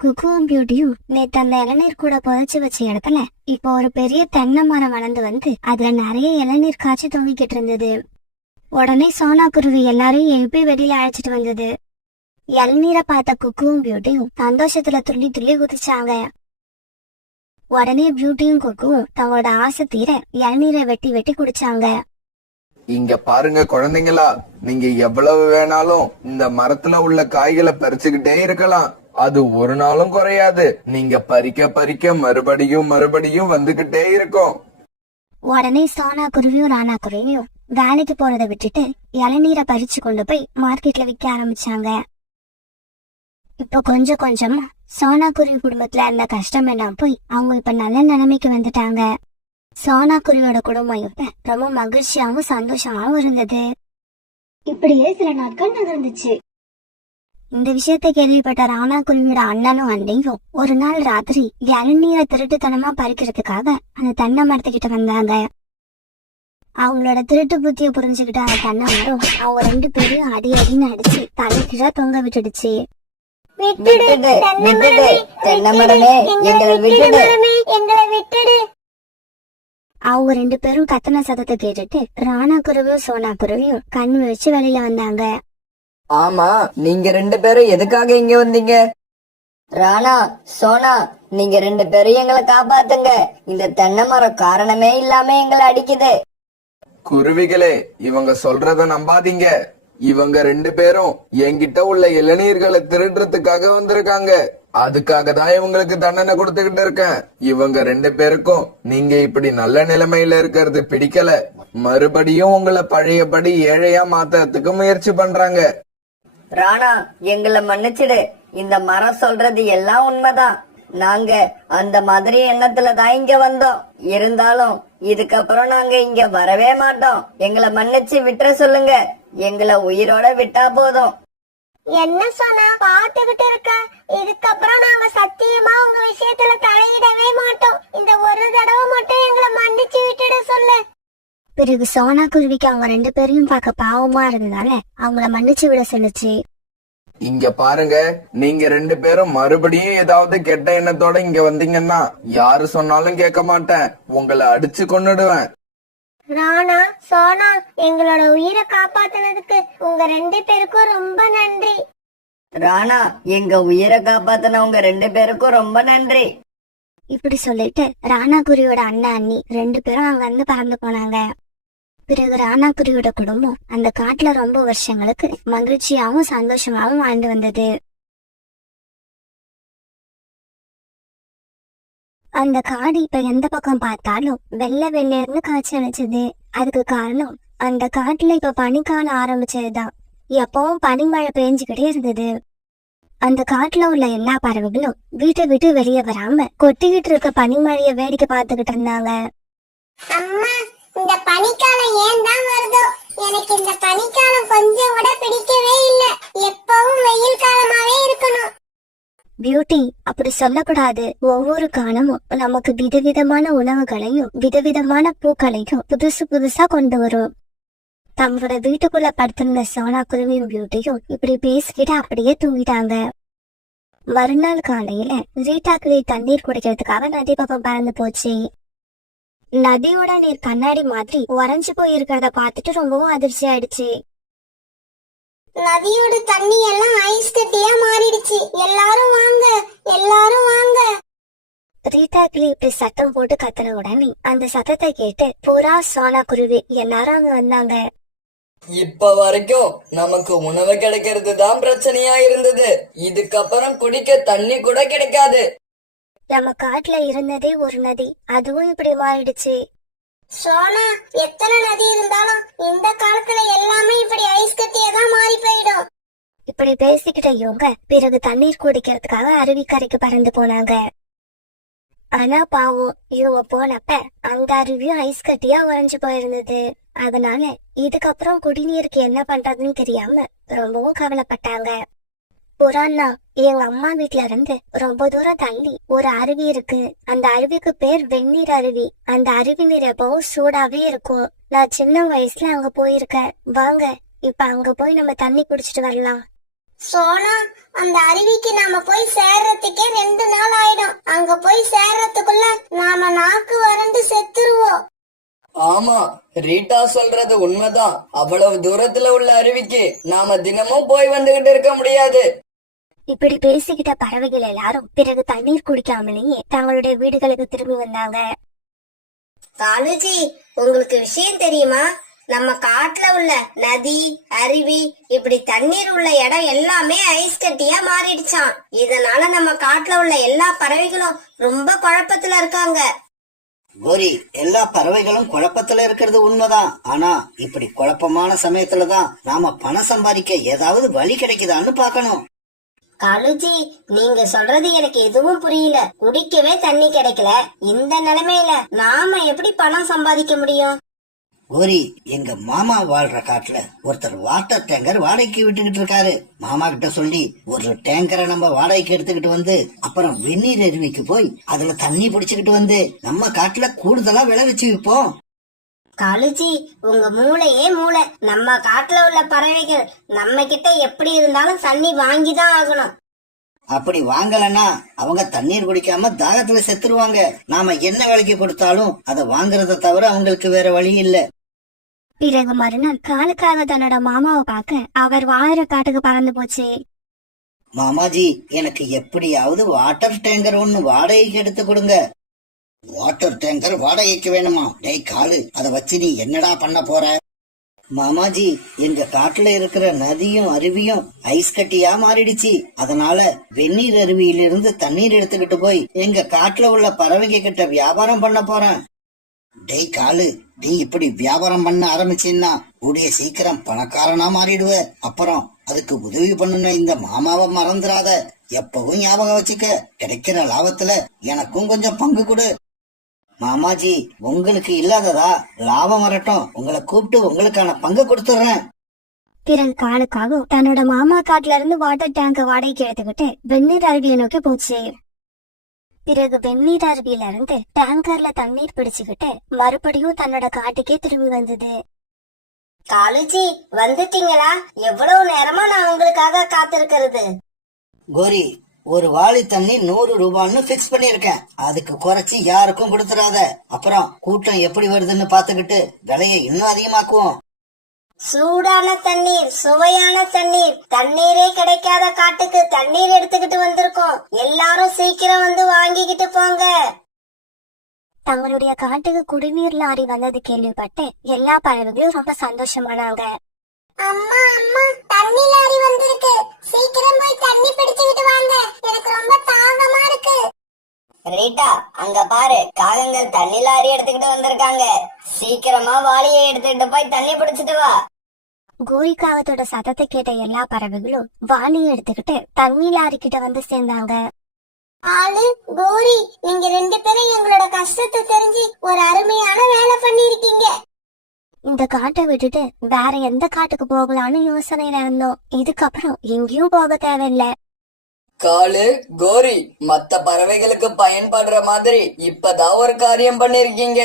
குக்குவும் பியூட்டியும் நேத்து அந்த இளநீர் கூட புதைச்சு வச்ச இடத்துல இப்போ ஒரு பெரிய தென்னை மரம் வளர்ந்து வந்து அதுல நிறைய இளநீர் காய்ச்சி தொங்கிக்கிட்டு இருந்தது. உடனே சோனா குருவி எல்லாரையும் எழுப்பி வெளியில அழைச்சிட்டு வந்தது. இளநீரை பார்த்த குக்குவும் பியூட்டியும் சந்தோஷத்துல துள்ளி துள்ளி குதிச்சாங்க. உடனே பியூட்டியும் குக்குவும் தங்களோட ஆசை தீர இளநீரை வெட்டி வெட்டி குடிச்சாங்க. இங்க பாருங்க குழந்தைங்களா, நீங்க எவ்வளவு வேணாலும் இந்த மரத்துல உள்ள காய்களை பறிச்சுக்கிட்டே இருக்கலாம். அது ஒரு நாளும் குறையாது. நீங்க பறிக்க பறிக்க மறுபடியும் மறுபடியும் வந்துகிட்டே இருக்கும். உடனே சோனா குருவியும் ராணா குருவியும் வேலைக்கு போறதை விட்டுட்டு இளநீரை பறிச்சு கொண்டு போய் மார்க்கெட்ல விற்க ஆரம்பிச்சாங்க. இப்ப கொஞ்சம் கொஞ்சமா சோனா குருவி குடும்பத்துல இருந்த கஷ்டம் எல்லாம் போய் அவங்க இப்ப நல்ல நிலைமைக்கு வந்துட்டாங்க. சோனா குருவியோட குடும்பம் இப்ப ரொம்ப மகிழ்ச்சியாவும் சந்தோஷமாவும் இருந்தது. இப்படியே சில நாட்கள் நகர்ந்துச்சு. இந்த விஷயத்த கேள்விப்பட்ட ராணா குருவியோட அண்ணனும் அண்ணியும் ஒரு நாள் ராத்திரி இளநீரை திருட்டுத்தனமா பறிக்கிறதுக்காக அந்த தென்னை மரத்துக்கிட்ட வந்தாங்க. அவங்களோட திருட்டு புத்திய புரிஞ்சுக்கிட்ட அந்த தென்னை மரம் அவங்க 2 பேரையும் அடி அடின்னு அடிச்சு தலைகீழா தொங்க விட்டுடுச்சு. அவங்க 2 பேரும் கத்தன சத்தத்தை கேட்டுட்டு ராணா குருவியும் சோனா குருவியும் கண் வச்சு வெளியில வந்தாங்க. ஆமா, நீங்க 2 பேரும் எதுக்காக இங்க வந்தீங்க? ராணா, சோனா, நீங்க 2 பேரும் எங்களை காப்பாத்துங்க. இந்த தென்னை மரம் காரணமே இல்லாம எங்களை அடிக்குது. குருவிகளே, இவங்க சொல்றத நம்பாதீங்க. இவங்க 2 பேரும் என்கிட்ட உள்ள இளநீர்களை திருடுறதுக்காக வந்திருக்காங்க. அதுக்காக தான் இவங்களுக்கு தண்டனை கொடுத்துக்கிட்டு இருக்கேன். இவங்க 2 பேருக்கும் நீங்க இப்படி நல்ல நிலைமையில இருக்கிறது பிடிக்கல. மறுபடியும் உங்களை பழையபடி ஏழையா மாத்துறதுக்கு முயற்சி பண்றாங்க. ராணா, எங்களை மன்னிச்சிடு. இந்த மரம் சொல்றது எல்லாம் உண்மைதான். நாங்க அந்த மாதிரி எண்ணத்துலதான் இங்க வந்தோம். இருந்தாலும் இதுக்கப்புறம் நாங்க இங்க வரவே மாட்டோம். எங்களை மன்னிச்சு விட்டுற சொல்லுங்க. எங்களை உயிரோட விட்டா போதும். என்ன சொன்னா பாத்துக்கிட்டு இருக்க? இதுக்கப்புறம் நாங்க சத்தியமா உங்க விஷயத்துல தலையிடவே மாட்டோம். இந்த ஒரு தடவை மட்டும் எங்களை மன்னிச்சு விட்டுட சொல்லு. பிறகு சோனா குருவிக்கு அவங்க 2 பேரையும் பார்க்க பாவமா இருந்ததால அவங்கள மன்னிச்சு விட சொல்லுச்சு. இங்க பாருங்க, நீங்க 2 பேரும் மறுபடியும் ஏதாவது கெட்ட எண்ணத்தோட இங்க வந்தீங்கன்னா யாரு சொன்னாலும் கேட்க மாட்டேன். உங்களை அடிச்சு கொன்னுடுவேன். ராணா, சோனா, எங்களோட உயிரை காப்பாத்தினதுக்கு உங்க 2 பேருக்கும் ரொம்ப நன்றி. ராணா, எங்க உயிரை காப்பாத்தினவங்க 2 பேருக்கும் ரொம்ப நன்றி. இப்படி சொல்லிட்டு ராணா குருவியோட அண்ணன் அண்ணி 2 பேரும் அங்க இருந்து பறந்து போனாங்க. பிறகு ராணா குருவியோட குடும்பம் அந்த காட்டுல ரொம்ப வருஷங்களுக்கு மகிழ்ச்சியாவும் சந்தோஷமாவும் வாழ்ந்து வந்தது. அந்த காடு இப்ப எந்த பக்கம் பார்த்தாலும் வெள்ளை வெள்ளையர்னு காட்சி அளிச்சது. அதுக்கு காரணம் அந்த காட்டுல இப்ப பனிக்காலம் ஆரம்பிச்சதுதான். எப்பவும் பனிமழை பெஞ்சுக்கிட்டே இருந்தது. அந்த காட்டுல உள்ள எல்லா பறவைகளும் வீட்டை விட்டு வெளியே வராம கொட்டிக்கிட்டு இருக்க பனிமழைய வேடிக்கை பார்த்துக்கிட்டு இருந்தாங்க. அம்மா, இந்த பனிக்காலம் ஏன் தான் வருதோ? எனக்கு இந்த பனிக்காலம் கொஞ்சம் கூட பிடிக்கவே இல்ல. எப்பவும் வெயில் காலமாவே இருக்கணும். பியூட்டி, அப்படி சொல்லக்கூடாது. ஒவ்வொரு காலமும் நமக்கு விதவிதமான உணவுகளையும் விதவிதமான பூக்களையும் புதுசு புதுசா கொண்டு வரும். தங்களோட வீட்டுக்குள்ள படுத்திருந்த சோனா குருவியும் பியூட்டியும் இப்படி பேசிக்கிட்டு அப்படியே தூங்கிட்டாங்க. மறுநாள் காலையில ரீட்டா கிளி தண்ணீர் குடிக்கிறதுக்காக நதி பக்கம் பறந்து போச்சு. நதியோட நீர் கண்ணாடி மாதிரி உறைஞ்சு போயிருக்கிறத பார்த்துட்டு ரொம்பவும் அதிர்ச்சி ஆயிடுச்சு. நதியோட தண்ணி எல்லாம் ஐஸ் கட்டியா மாறிடுச்சு. எல்லாரும் வாங்க, எல்லாரும் வாங்க. ரீட்டா கிளி இப்படி சத்தம் போட்டு கத்துன உடனே அந்த சத்தத்தை கேட்டு புறா, சோனா குருவி எல்லாரும் அங்க வந்தாங்க. இப்ப வரைக்கும் நமக்கு உணவு கிடைக்கிறது தான் பிரச்சனையா இருந்தது. இதுக்கப்புறம் குடிக்க தண்ணி கூட கிடைக்காது. நம்ம காட்டுல இருந்ததே ஒரு நதி, அதுவும் இப்படி மாறிடுச்சு. சோனா, எத்தனை நதி இருந்தாலும் இந்த காலத்துல எல்லாமே இப்படி ஐஸ் கட்டியா தான் மாறி போயிடும். இப்படி பேசிக்கிட்ட இவங்க பிறகு தண்ணீர் குடிக்கிறதுக்காக அருவிக்கரைக்கு பறந்து போனாங்க. ஆனா பாவம், இவங்க போனப்ப அந்த அருவியும் ஐஸ் கட்டியா உறைஞ்சு போயிருந்தது. அதனால இதுக்கப்புறம் குடிநீருக்கு என்ன பண்றதுன்னு தெரியாம ரொம்பவும் கவலைப்பட்டாங்க. புறான்னா, எங்க அம்மா வீட்ல இருந்து ரொம்ப தூரம் தள்ளி ஒரு அருவி இருக்கு. அந்த அருவிக்கு பேர் வெந்நீர் அருவி. அந்த அருவி நீர் எப்பவும் சூடாவே இருக்கும். நான் சின்ன வயசுல அங்க போயிருக்கேன். வாங்க, இப்ப அங்க போய் நம்ம தண்ணி குடிச்சிட்டு வரலாம். சோனா, அந்த அருவிக்கு நாம போய் சேர்றதுக்கே 2 நாள் ஆயிடும். அங்க போய் சேர்றதுக்குள்ள நாம நாக்கு வறண்டு செத்துருவோம். ஆமா, ரீட்டா சொல்றது உண்மைதான். அவ்வளவு தூரத்துல உள்ள அருவிக்கு நாம தினமும் போய் வந்துகிட்டு இருக்க முடியாது. இப்படி பேசிக்கிட்ட பறவைகள் எல்லாரும் பிறகு தண்ணீர் குடிக்காமலேயே தங்களுடைய வீடுகளுக்கு திரும்பி வந்தாங்க. காலுஜி, உங்களுக்கு விஷயம் தெரியுமா? நம்ம காட்டுல உள்ள நதி, அருவி, இப்படி தண்ணீர் உள்ள இடம் எல்லாமே ஐஸ் கட்டியா மாறிடுச்சான். இதனால நம்ம காட்டுல உள்ள எல்லா பறவைகளும் ரொம்ப குழப்பத்துல இருக்காங்க. கோரி, எல்லா பறவைகளும் குழப்பத்துல இருக்கிறது உண்மைதான். ஆனா இப்படி குழப்பமான சமயத்துலதான் நாம பணம் சம்பாதிக்க ஏதாவது வழி கிடைக்குதான்னு பாக்கணும். காலுஜி, நீங்க சொல்றது எனக்கு எதுவும் புரியல. குடிக்கவே தண்ணி கிடைக்கல. இந்த நிலைமையில நாம எப்படி பணம் சம்பாதிக்க முடியும்? கோரி, எங்க மாமா வாழ்ற காட்டுல ஒருத்தர் வாட்டர் டேங்கர் வாடகைக்கு விட்டுக்கிட்டு இருக்காரு. மாமா கிட்ட சொல்லி ஒரு டேங்கரை நம்ம வாடகைக்கு எடுத்துக்கிட்டு வந்து அப்புறம் வெந்நீர் அருவிக்கு போய் அதுல தண்ணி பிடிச்சுக்கிட்டு வந்து நம்ம காட்டுல கூடுதலா விளைவிச்சு விற்போம். காலுஜி, உங்க மூளையே மூளை. நம்ம காட்டுல உள்ள பறவைகள் நம்ம கிட்ட எப்படி இருந்தாலும் தண்ணி வாங்கிதான் ஆகணும். அப்படி வாங்கலன்னா அவங்க தண்ணீர் குடிக்காம தாகத்துல செத்துருவாங்க. நாம என்ன விலைக்கு கொடுத்தாலும் அதை வாங்குறத தவிர அவங்களுக்கு வேற வழி இல்ல. பிறகு மறுநாள் காலுக்காக தன்னோட மாமாவை பார்க்க அவர் வாழற காட்டுக்கு பறந்து போச்சு. மாமாஜி, எனக்கு எப்படியாவது வாட்டர் டேங்கர் ஒன்னு வாடகைக்கு எடுத்து கொடுங்க. வாட்டர் டேங்கர் வாடகைக்கு வேணுமா? டேய் காலு, அத வச்சு நீ என்னடா பண்ண போற? மாமாஜி, எங்க காட்டுல இருக்கிற நதியும் அருவியும் ஐஸ் கட்டியா மாறிடுச்சு. அதனால வெந்நீர் அருவியிலிருந்து தண்ணீர் எடுத்துக்கிட்டு போய் எங்க காட்டுல உள்ள பறவைங்க கிட்ட வியாபாரம் பண்ண போறேன். டேய் காலு, நீ இப்படி வியாபாரம் பண்ண ஆரம்பிச்சீன்னா கூடிய சீக்கிரம் பணக்காரனா மாறிடுவ. அப்புறம் அதுக்கு உதவி பண்ணுன இந்த மாமாவை மறந்துடாத. எப்பவும் ஞாபகம் வச்சுக்க. கிடைக்கிற லாபத்துல எனக்கும் கொஞ்சம் பங்கு கொடு. மாமாஜி, உங்களுக்கு இல்லாததா? லாபம் வரட்டும், உங்களை கூப்பிட்டு உங்களுக்கான பங்கு கொடுத்துறேன். பிறகு காலுக்காகவும் தன்னோட மாமா காட்டுல இருந்து வாட்டர் டேங்க வாடகைக்கு எடுத்துக்கிட்டு வெந்நீர் அருவியை நோக்கி போச்சு. பிறகு வெந்நீர் அருவியில இருந்து டேங்கர்ல தண்ணீர் பிடிச்சுக்கிட்டு மறுபடியும் தன்னோட காட்டுக்கே திரும்பி வந்தது. காலுஜி, வந்துட்டீங்களா? எவ்வளவு நேரமா நான் உங்களுக்காக காத்திருக்கிறது. கோரி, ஒரு வாளி தண்ணி 100 ரூபான்னு பிக்ஸ் பண்ணிருக்கேன். அதுக்கு குறைச்சி யாருக்கும் கொடுத்துடாத. அப்புறம் கூட்டம் எப்படி வருதுன்னு பாத்துக்கிட்டு விலையை இன்னும் அதிகமாக்குவோம். சூடான தண்ணீர், சுவையான தண்ணீர். தண்ணீரே கிடைக்காத காட்டுக்கு தண்ணீர் எடுத்துக்கிட்டு வந்திருக்கோம். எல்லாரும் சீக்கிரம் வந்து வாங்கிக்கிட்டு போங்க. தங்களுடைய காட்டுக்கு குடிநீர் லாரி வந்தது கேள்விப்பட்டு எல்லா பறவைகளும் ரொம்ப சந்தோஷமானாங்க. அம்மா அம்மா, தண்ணி லாரி வந்திருக்கு. சீக்கிரம் போய் தண்ணி பிடிச்சுக்கிட்டு வாங்க. எனக்கு ரொம்ப தாகமா இருக்கு. ரீட்டா, அங்க பாரு, காகங்கள் தண்ணி லாரி எடுத்துக்கிட்டு வந்திருக்காங்க. சீக்கிரமா வாளியை எடுத்துக்கிட்டு போய் தண்ணி பிடிச்சிட்டு வா. கோரிக்காகத்தோட சத்தத்தை கேட்ட எல்லா பறவைகளும் வாளியை எடுத்துக்கிட்டு தண்ணி லாரிக்கிட்ட வந்து சேர்ந்தாங்க. ஆளு கோரி, நீங்க 2 பேரும் எங்களோட கஷ்டத்தை தெரிஞ்சு ஒரு அருமையான வேலை பண்ணிருக்கீங்க. இந்த காட்டை விட்டுட்டு வேற எந்த காட்டுக்கு போகலான்னு யோசனையில இருந்தோம். இதுக்கப்புறம் எங்கேயும் போக தேவையில்ல. காலு, கோரி, மத்த பறவைகளுக்கு பயன்படுற மாதிரி இப்பதான் ஒரு காரியம் பண்ணிருக்கீங்க.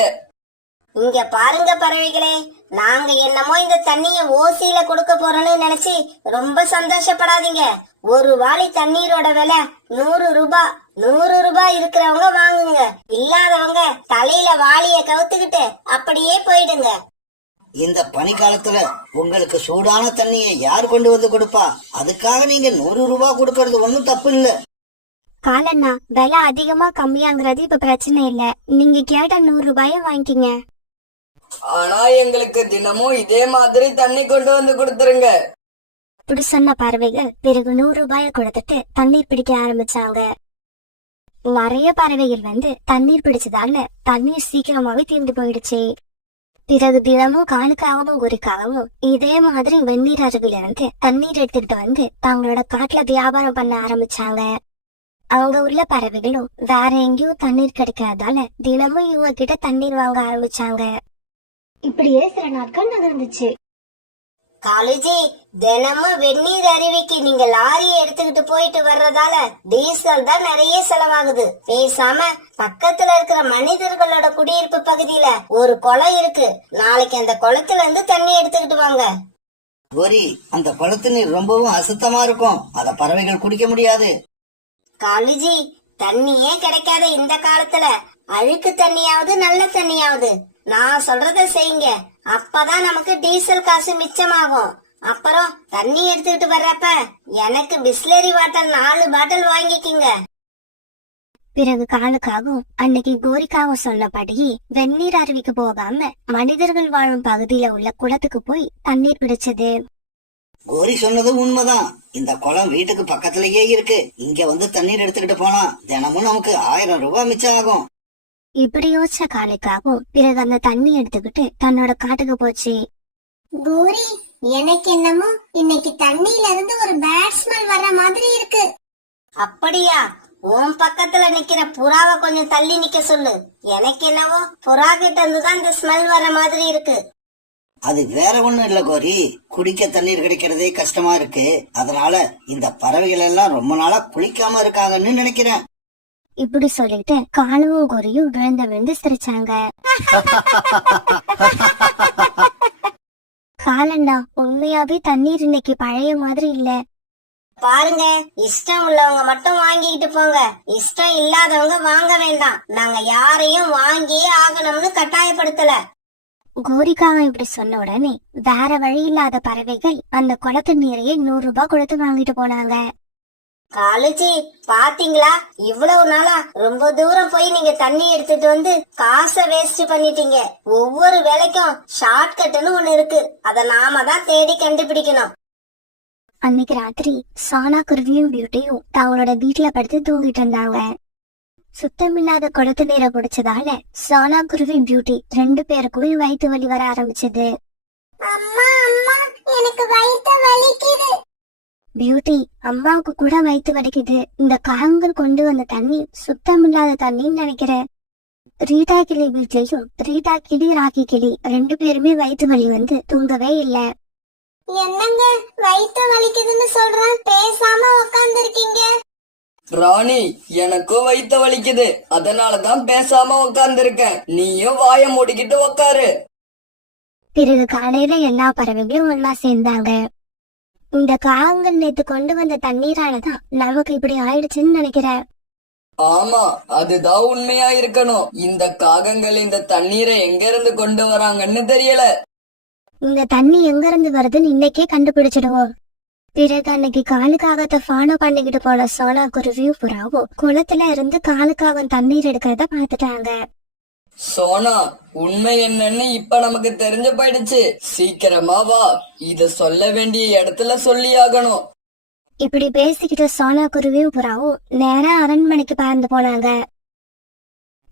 இங்க பாருங்க பறவைகளே, நாங்க என்னமோ இந்த தண்ணிய ஓசியில கொடுக்க போறோம்னு நினைச்சு ரொம்ப சந்தோஷப்படாதீங்க. ஒரு வாளி தண்ணீரோட விலை 100 ரூபாய். 100 ரூபாய் இருக்கிறவங்க வாங்குங்க, இல்லாதவங்க தலையில வாளிய கவுத்துக்கிட்டு அப்படியே போயிடுங்க. இந்த பனிக்காலத்துல உங்களுக்கு சூடான தண்ணியை யார் கொண்டு வந்து கொடுப்பா? அதுக்காக நீங்க 100 ரூபாய் கொடுக்கறது ஒண்ணும் தப்பு இல்ல. காலண்ணா, விலை அதிகமா கம்மியாங்கிறது இப்ப பிரச்சனை இல்ல. நீங்க கேட்ட 100 ரூபாய வாங்கிக்கிங்க. ஆனா எங்களுக்கு தினமும் இதே மாதிரி தண்ணி கொண்டு வந்து கொடுத்துருங்க. இப்படி சொன்ன பறவைகள் பிறகு 100 ரூபாய கொடுத்துட்டு தண்ணீர் பிடிக்க ஆரம்பிச்சாங்க. நிறைய பறவைகள் வந்து தண்ணீர் பிடிச்சதால தண்ணீர் சீக்கிரமாவே தீர்ந்து போயிடுச்சு. பிறகு தினமும் காலுக்காகவும் குரிக்காகவும் இதே மாதிரி வெந்நீர் அருவில இருந்து தண்ணீர் எடுத்துக்கிட்டு வந்து தங்களோட காட்டுல வியாபாரம் பண்ண ஆரம்பிச்சாங்க. அவங்க உள்ள பறவைகளும் வேற எங்கேயும் தண்ணீர் கிடைக்காதால தினமும் இவங்க கிட்ட தண்ணீர் வாங்க ஆரம்பிச்சாங்க. இப்படியே சில நாட்கள் நகர்ந்துச்சு. காலேஜி, தினமும் வெந்நீர் அருவிக்கு நீங்க லாரியை எடுத்துக்கிட்டு போயிட்டு வர்றதால டீசல் தான் நிறைய செலவாகுது. பேசாம பக்கத்துல இருக்கிற மனிதர்களோட குடியிருப்பு பகுதியில ஒரு குளம் இருக்கு, நாளைக்கு அந்த குளத்துல இருந்து தண்ணி எடுத்துக்கிட்டு வாங்க. கோரி, அந்த குளத்து நீர் ரொம்பவும் அசுத்தமா இருக்கும், அத பறவைகள் குடிக்க முடியாது. காலேஜி, தண்ணியே கிடைக்காத இந்த காலத்துல அழுக்கு தண்ணியாவது நல்ல தண்ணியாவது நான் சொல்றத செய்யுங்க, அப்பதான் நமக்கு டீசல் காசு மிச்சமாகும். அப்புறம் தண்ணி எடுத்துக்கிட்டு வர்றப்ப எனக்கு பிஸ்லரி வாட்டர் 4 பாட்டில் வாங்கிக்கிங்க. பிறகு காலுக்காகவும் அன்னைக்கு கோரிக்காகவும் சொன்னபடி வெந்நீர் அருவிக்கு போகாம மனிதர்கள் வாழும் பகுதியில உள்ள குளத்துக்கு போய் தண்ணீர் பிடிச்சது. கோரி சொன்னது உண்மைதான். இந்த குளம் வீட்டுக்கு பக்கத்திலேயே இருக்கு. இங்க வந்து தண்ணீர் எடுத்துக்கிட்டு போனா தினமும் நமக்கு 1000 ரூபாய் மிச்சம் ஆகும். இப்படி யோசிச்ச காலுக்காகவும் பிறகு அந்த தண்ணி எடுத்துக்கிட்டு தன்னோட காட்டுக்கு போச்சு. கோரி, எனக்கு என்னமோ இன்னைக்கு தண்ணியில இருந்து ஒரு பேட் ஸ்மெல் வர்ற மாதிரி இருக்கு. அப்படியா? உன் பக்கத்துல நிக்கிற புறாவை கொஞ்சம் தள்ளி நிக்க சொல்லு. எனக்கு என்னவோ புறா கிட்ட இருந்துதான் இந்த ஸ்மெல் வர மாதிரி இருக்கு. அது வேற ஒண்ணும் இல்ல கோரி, குடிக்க தண்ணீர் கிடைக்கிறதே கஷ்டமா இருக்கு. அதனால இந்த பறவைகள் எல்லாம் ரொம்ப நாளா குளிக்காம இருக்காங்கன்னு நினைக்கிறேன். இப்படி சொல்லிட்டு காலுவும் கோரியும் விழுந்து சிரிச்சாங்க. காலண்டா, உண்மையாவே தண்ணீர் இன்னைக்கு பழைய மாதிரி இல்ல. பாருங்க, இஷ்டம் உள்ளவங்க மட்டும் வாங்கிட்டு போங்க, இஷ்டம் இல்லாதவங்க வாங்க வேண்டாம். நாங்க யாரையும் வாங்கியே ஆகணும்னு கட்டாயப்படுத்தல. கோரிக்காக இப்படி சொன்ன உடனே வேற வழி இல்லாத பறவைகள் அந்த குளத்து நீரையே 100 ரூபாய் கொடுத்து வாங்கிட்டு போனாங்க. காலேஜி, பாத்தீங்களா, இவ்வளவு நாளா ரொம்ப தூரம் போய் நீங்க தண்ணி எடுத்துட்டு வந்து காசை வேஸ்ட் பண்ணிட்டீங்க. ஒவ்வொரு வேலைக்கும் ஷார்ட் கட்னு ஒண்ணு இருக்கு, அத நாம தான் தேடி கண்டுபிடிக்கணும். அன்னைக்கு ராத்திரி சோனா குருவியும் பியூட்டியும் தங்களோட வீட்டுல படுத்து தூங்கிட்டு இருந்தாங்க. சுத்தமில்லாத குளத்து நீரை குடிச்சதால சோனா குருவி பியூட்டி 2 பேருக்குமே வயிற்று வலி வர ஆரம்பிச்சது. அம்மா அம்மா, எனக்கு வயித்து வலிக்குது. பியூட்டி, அம்மாவுக்கு கூட வயிற்று வலிக்குது. இந்த காகங்கள் கொண்டு வந்த தண்ணி சுத்தமில்லாத தண்ணின்னு நினைக்கிறேன். ரீட்டா கிளி வீட்லயும் ரீட்டா கிளி ராக்கி கிளி 2 பேருமே வயிற்று வலி வந்து தூங்கவே இல்ல. என்னங்க வயித்து வலிக்குதுன்னு சொல்றேன், பேசாம உட்கார்ந்து இருக்கீங்க. ராணி, எனக்கும் வயித்த வலிக்குது, அதனாலதான் பேசாம உட்கார்ந்துருக்கேன். நீயும் வாய மூடிக்கிட்டு உட்காரு. பிறகு காலையில எல்லா பறவைகளும் ஒன்னா சேர்ந்தாங்க. இந்த காகங்கள் நேத்து கொண்டு வந்த தண்ணீராலதான் நமக்கு இப்படி ஆயிடுச்சுன்னு நினைக்கிறேன். ஆமா, அதுதான் உண்மையா இருக்கணும். இந்த காகங்கள் இந்த தண்ணீரை எங்க இருந்து கொண்டு வராங்கன்னு தெரியல. இந்த தண்ணி எங்க இருந்து வருதுன்னு இன்னைக்கே கண்டுபிடிச்சிடுவோம். பிறகு அன்னைக்கு காலுக்காகத்தை ஃபாலோ பண்ணிக்கிட்டு போன சோனா குருவியும் புறாவும் குளத்துல இருந்து காலுக்காகம் தண்ணீர் எடுக்கிறத பாத்துட்டாங்க. சோனா, உண்மை என்னன்னு இப்ப நமக்கு தெரிஞ்சு போயிடுச்சு. சீக்கிரமா வா, இத சொல்ல வேண்டிய இடத்துல சொல்லியாகணும். இப்படி பேசிக்கிட்ட சோனா குருவியும் புறாவும் நேரா அரண்மனைக்கு பறந்து போனாங்க.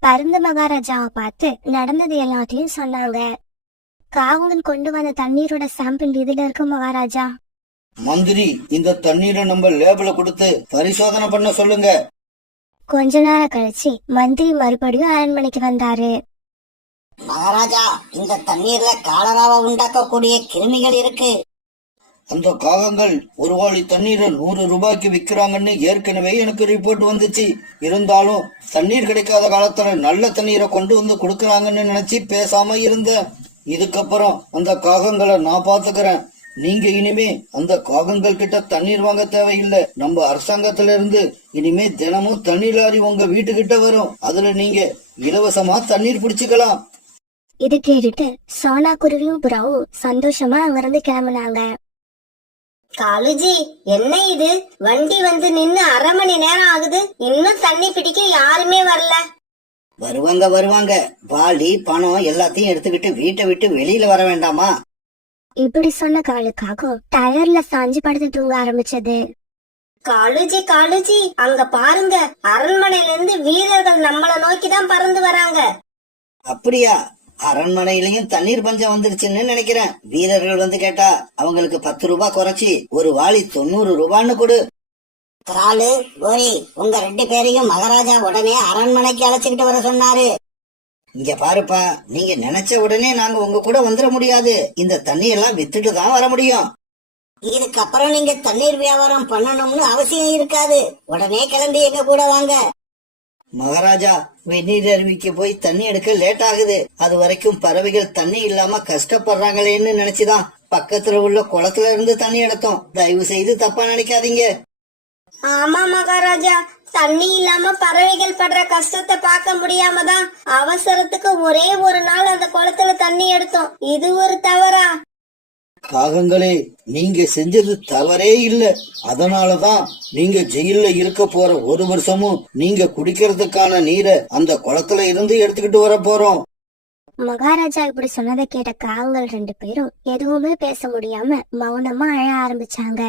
பருந்து மகாராஜாவை பார்த்து நடந்தது எல்லாத்தையும் சொன்னாங்க. காகங்கள் கொண்டு வந்த தண்ணீரோட சாம்பிள் இதுல இருக்கு மகாராஜா. மந்திரி, இந்த தண்ணீரை நம்ம லேபிள கொடுத்து பரிசோதனை பண்ண சொல்லுங்க. கொஞ்ச நேரம் கழிச்சு மந்திரி மறுபடியும் அரண்மனைக்கு வந்தாரு. மகாராஜா, இந்த தண்ணீர்ல காலராவை உண்டாக்கக்கூடிய கிருமிகள் இருக்கு. அந்த காகங்கள் ஒரு வாளி தண்ணீரை 100 ரூபாய்க்கு விக்கிறாங்கன்னு ஏற்கனவே எனக்கு ரிப்போர்ட் வந்துச்சு. இருந்தாலும் தண்ணீர் கிடைக்காத காலத்துல நல்ல தண்ணீரை கொண்டு வந்து கொடுக்கறாங்கன்னு நினைச்சு பேசாம இருந்தேன். இதுக்கப்புறம் அந்த காகங்களை நான் பாத்துக்கிறேன். நீங்க இனிமே அந்த காகங்கள் கிட்ட தண்ணீர் வாங்க தேவையில்லை. நம்ம அரசாங்கத்துல இருந்து இனிமே தினமும் தண்ணீர் லாரி உங்க வீட்டுக்கிட்ட வரும். அதுல நீங்க இலவசமா தண்ணீர் பிடிச்சுக்கலாம். இது கேட்டுட்டு சோனா குருவியும் புறாவும் சந்தோஷமா அங்கிருந்து கிளம்புனாங்க. காலுஜி, என்ன இது? வண்டி வந்து நின்னு 1/2 மணி நேரம் ஆகுது, இன்னும் தண்ணி பிடிக்க யாருமே வரல. வருவாங்க. வாளி பணம் எல்லாத்தையும் எடுத்துக்கிட்டு வீட்டை விட்டு வெளியில வர வேண்டாமா? இப்படி சொன்ன காலுக்காக டயர்ல சாஞ்சு படுத்து தூங்க ஆரம்பிச்சது. காலுஜி, அங்க பாருங்க, அரண்மனையில இருந்து வீரர்கள் நம்மள நோக்கிதான் பறந்து வராங்க. அப்படியா? அரண்மனையிலயும் தண்ணீர் பஞ்சம் வந்துருச்சுன்னு நினைக்கிறேன். வீரர்கள் வந்து கேட்டா அவங்களுக்கு 10 ரூபாய் குறைச்சி ஒரு வாளி 90 ரூபான்னு கொடு. காலு, கோரி, உங்க 2 பேரையும் மகாராஜா உடனே அரண்மனைக்கு அழைச்சுக்கிட்டு வர சொன்னாரு. இங்க பாருப்பா, நீங்க நினைச்ச உடனே நாங்க உங்க கூட வந்துட முடியாது. இந்த தண்ணி எல்லாம் வித்துட்டு தான் வர முடியும். இதுக்கப்புறம் நீங்க தண்ணீர் வியாபாரம் பண்ணணும்னு அவசியம் இருக்காது. உடனே கிளம்பி எங்க கூட வாங்க. மகாராஜா, வெந்நீர் அருவிக்கு போய் தண்ணி எடுக்க லேட் ஆகுது. அது வரைக்கும் பறவைகள் தண்ணி இல்லாம கஷ்டப்படுறாங்களேன்னு நினைச்சுதான் பக்கத்துல உள்ள குளத்துல இருந்து தண்ணி எடுத்தோம். தயவு செய்து தப்பா நினைக்காதீங்க. ஆமா மகாராஜா, தண்ணி இல்லாம பறவைகள் படுற கஷ்டத்தை பார்க்க முடியாம தான் அவசரத்துக்கு ஒரே ஒரு நாள் அந்த குளத்துல தண்ணி எடுத்தோம். இது ஒரு தவறா? காகங்களே, நீங்க செஞ்சது தவறே இல்ல. அதனாலதான் நீங்க ஜெயில இருக்க போற 1 வருஷமும் நீங்க குடிக்கிறதுக்கான நீரை அந்த குளத்துல இருந்து எடுத்துக்கிட்டு வர போறோம். மகாராஜா இப்படி சொன்னதை கேட்ட காகங்கள் 2 பேரும் எதுவுமே பேச முடியாம மௌனமா அழ ஆரம்பிச்சாங்க.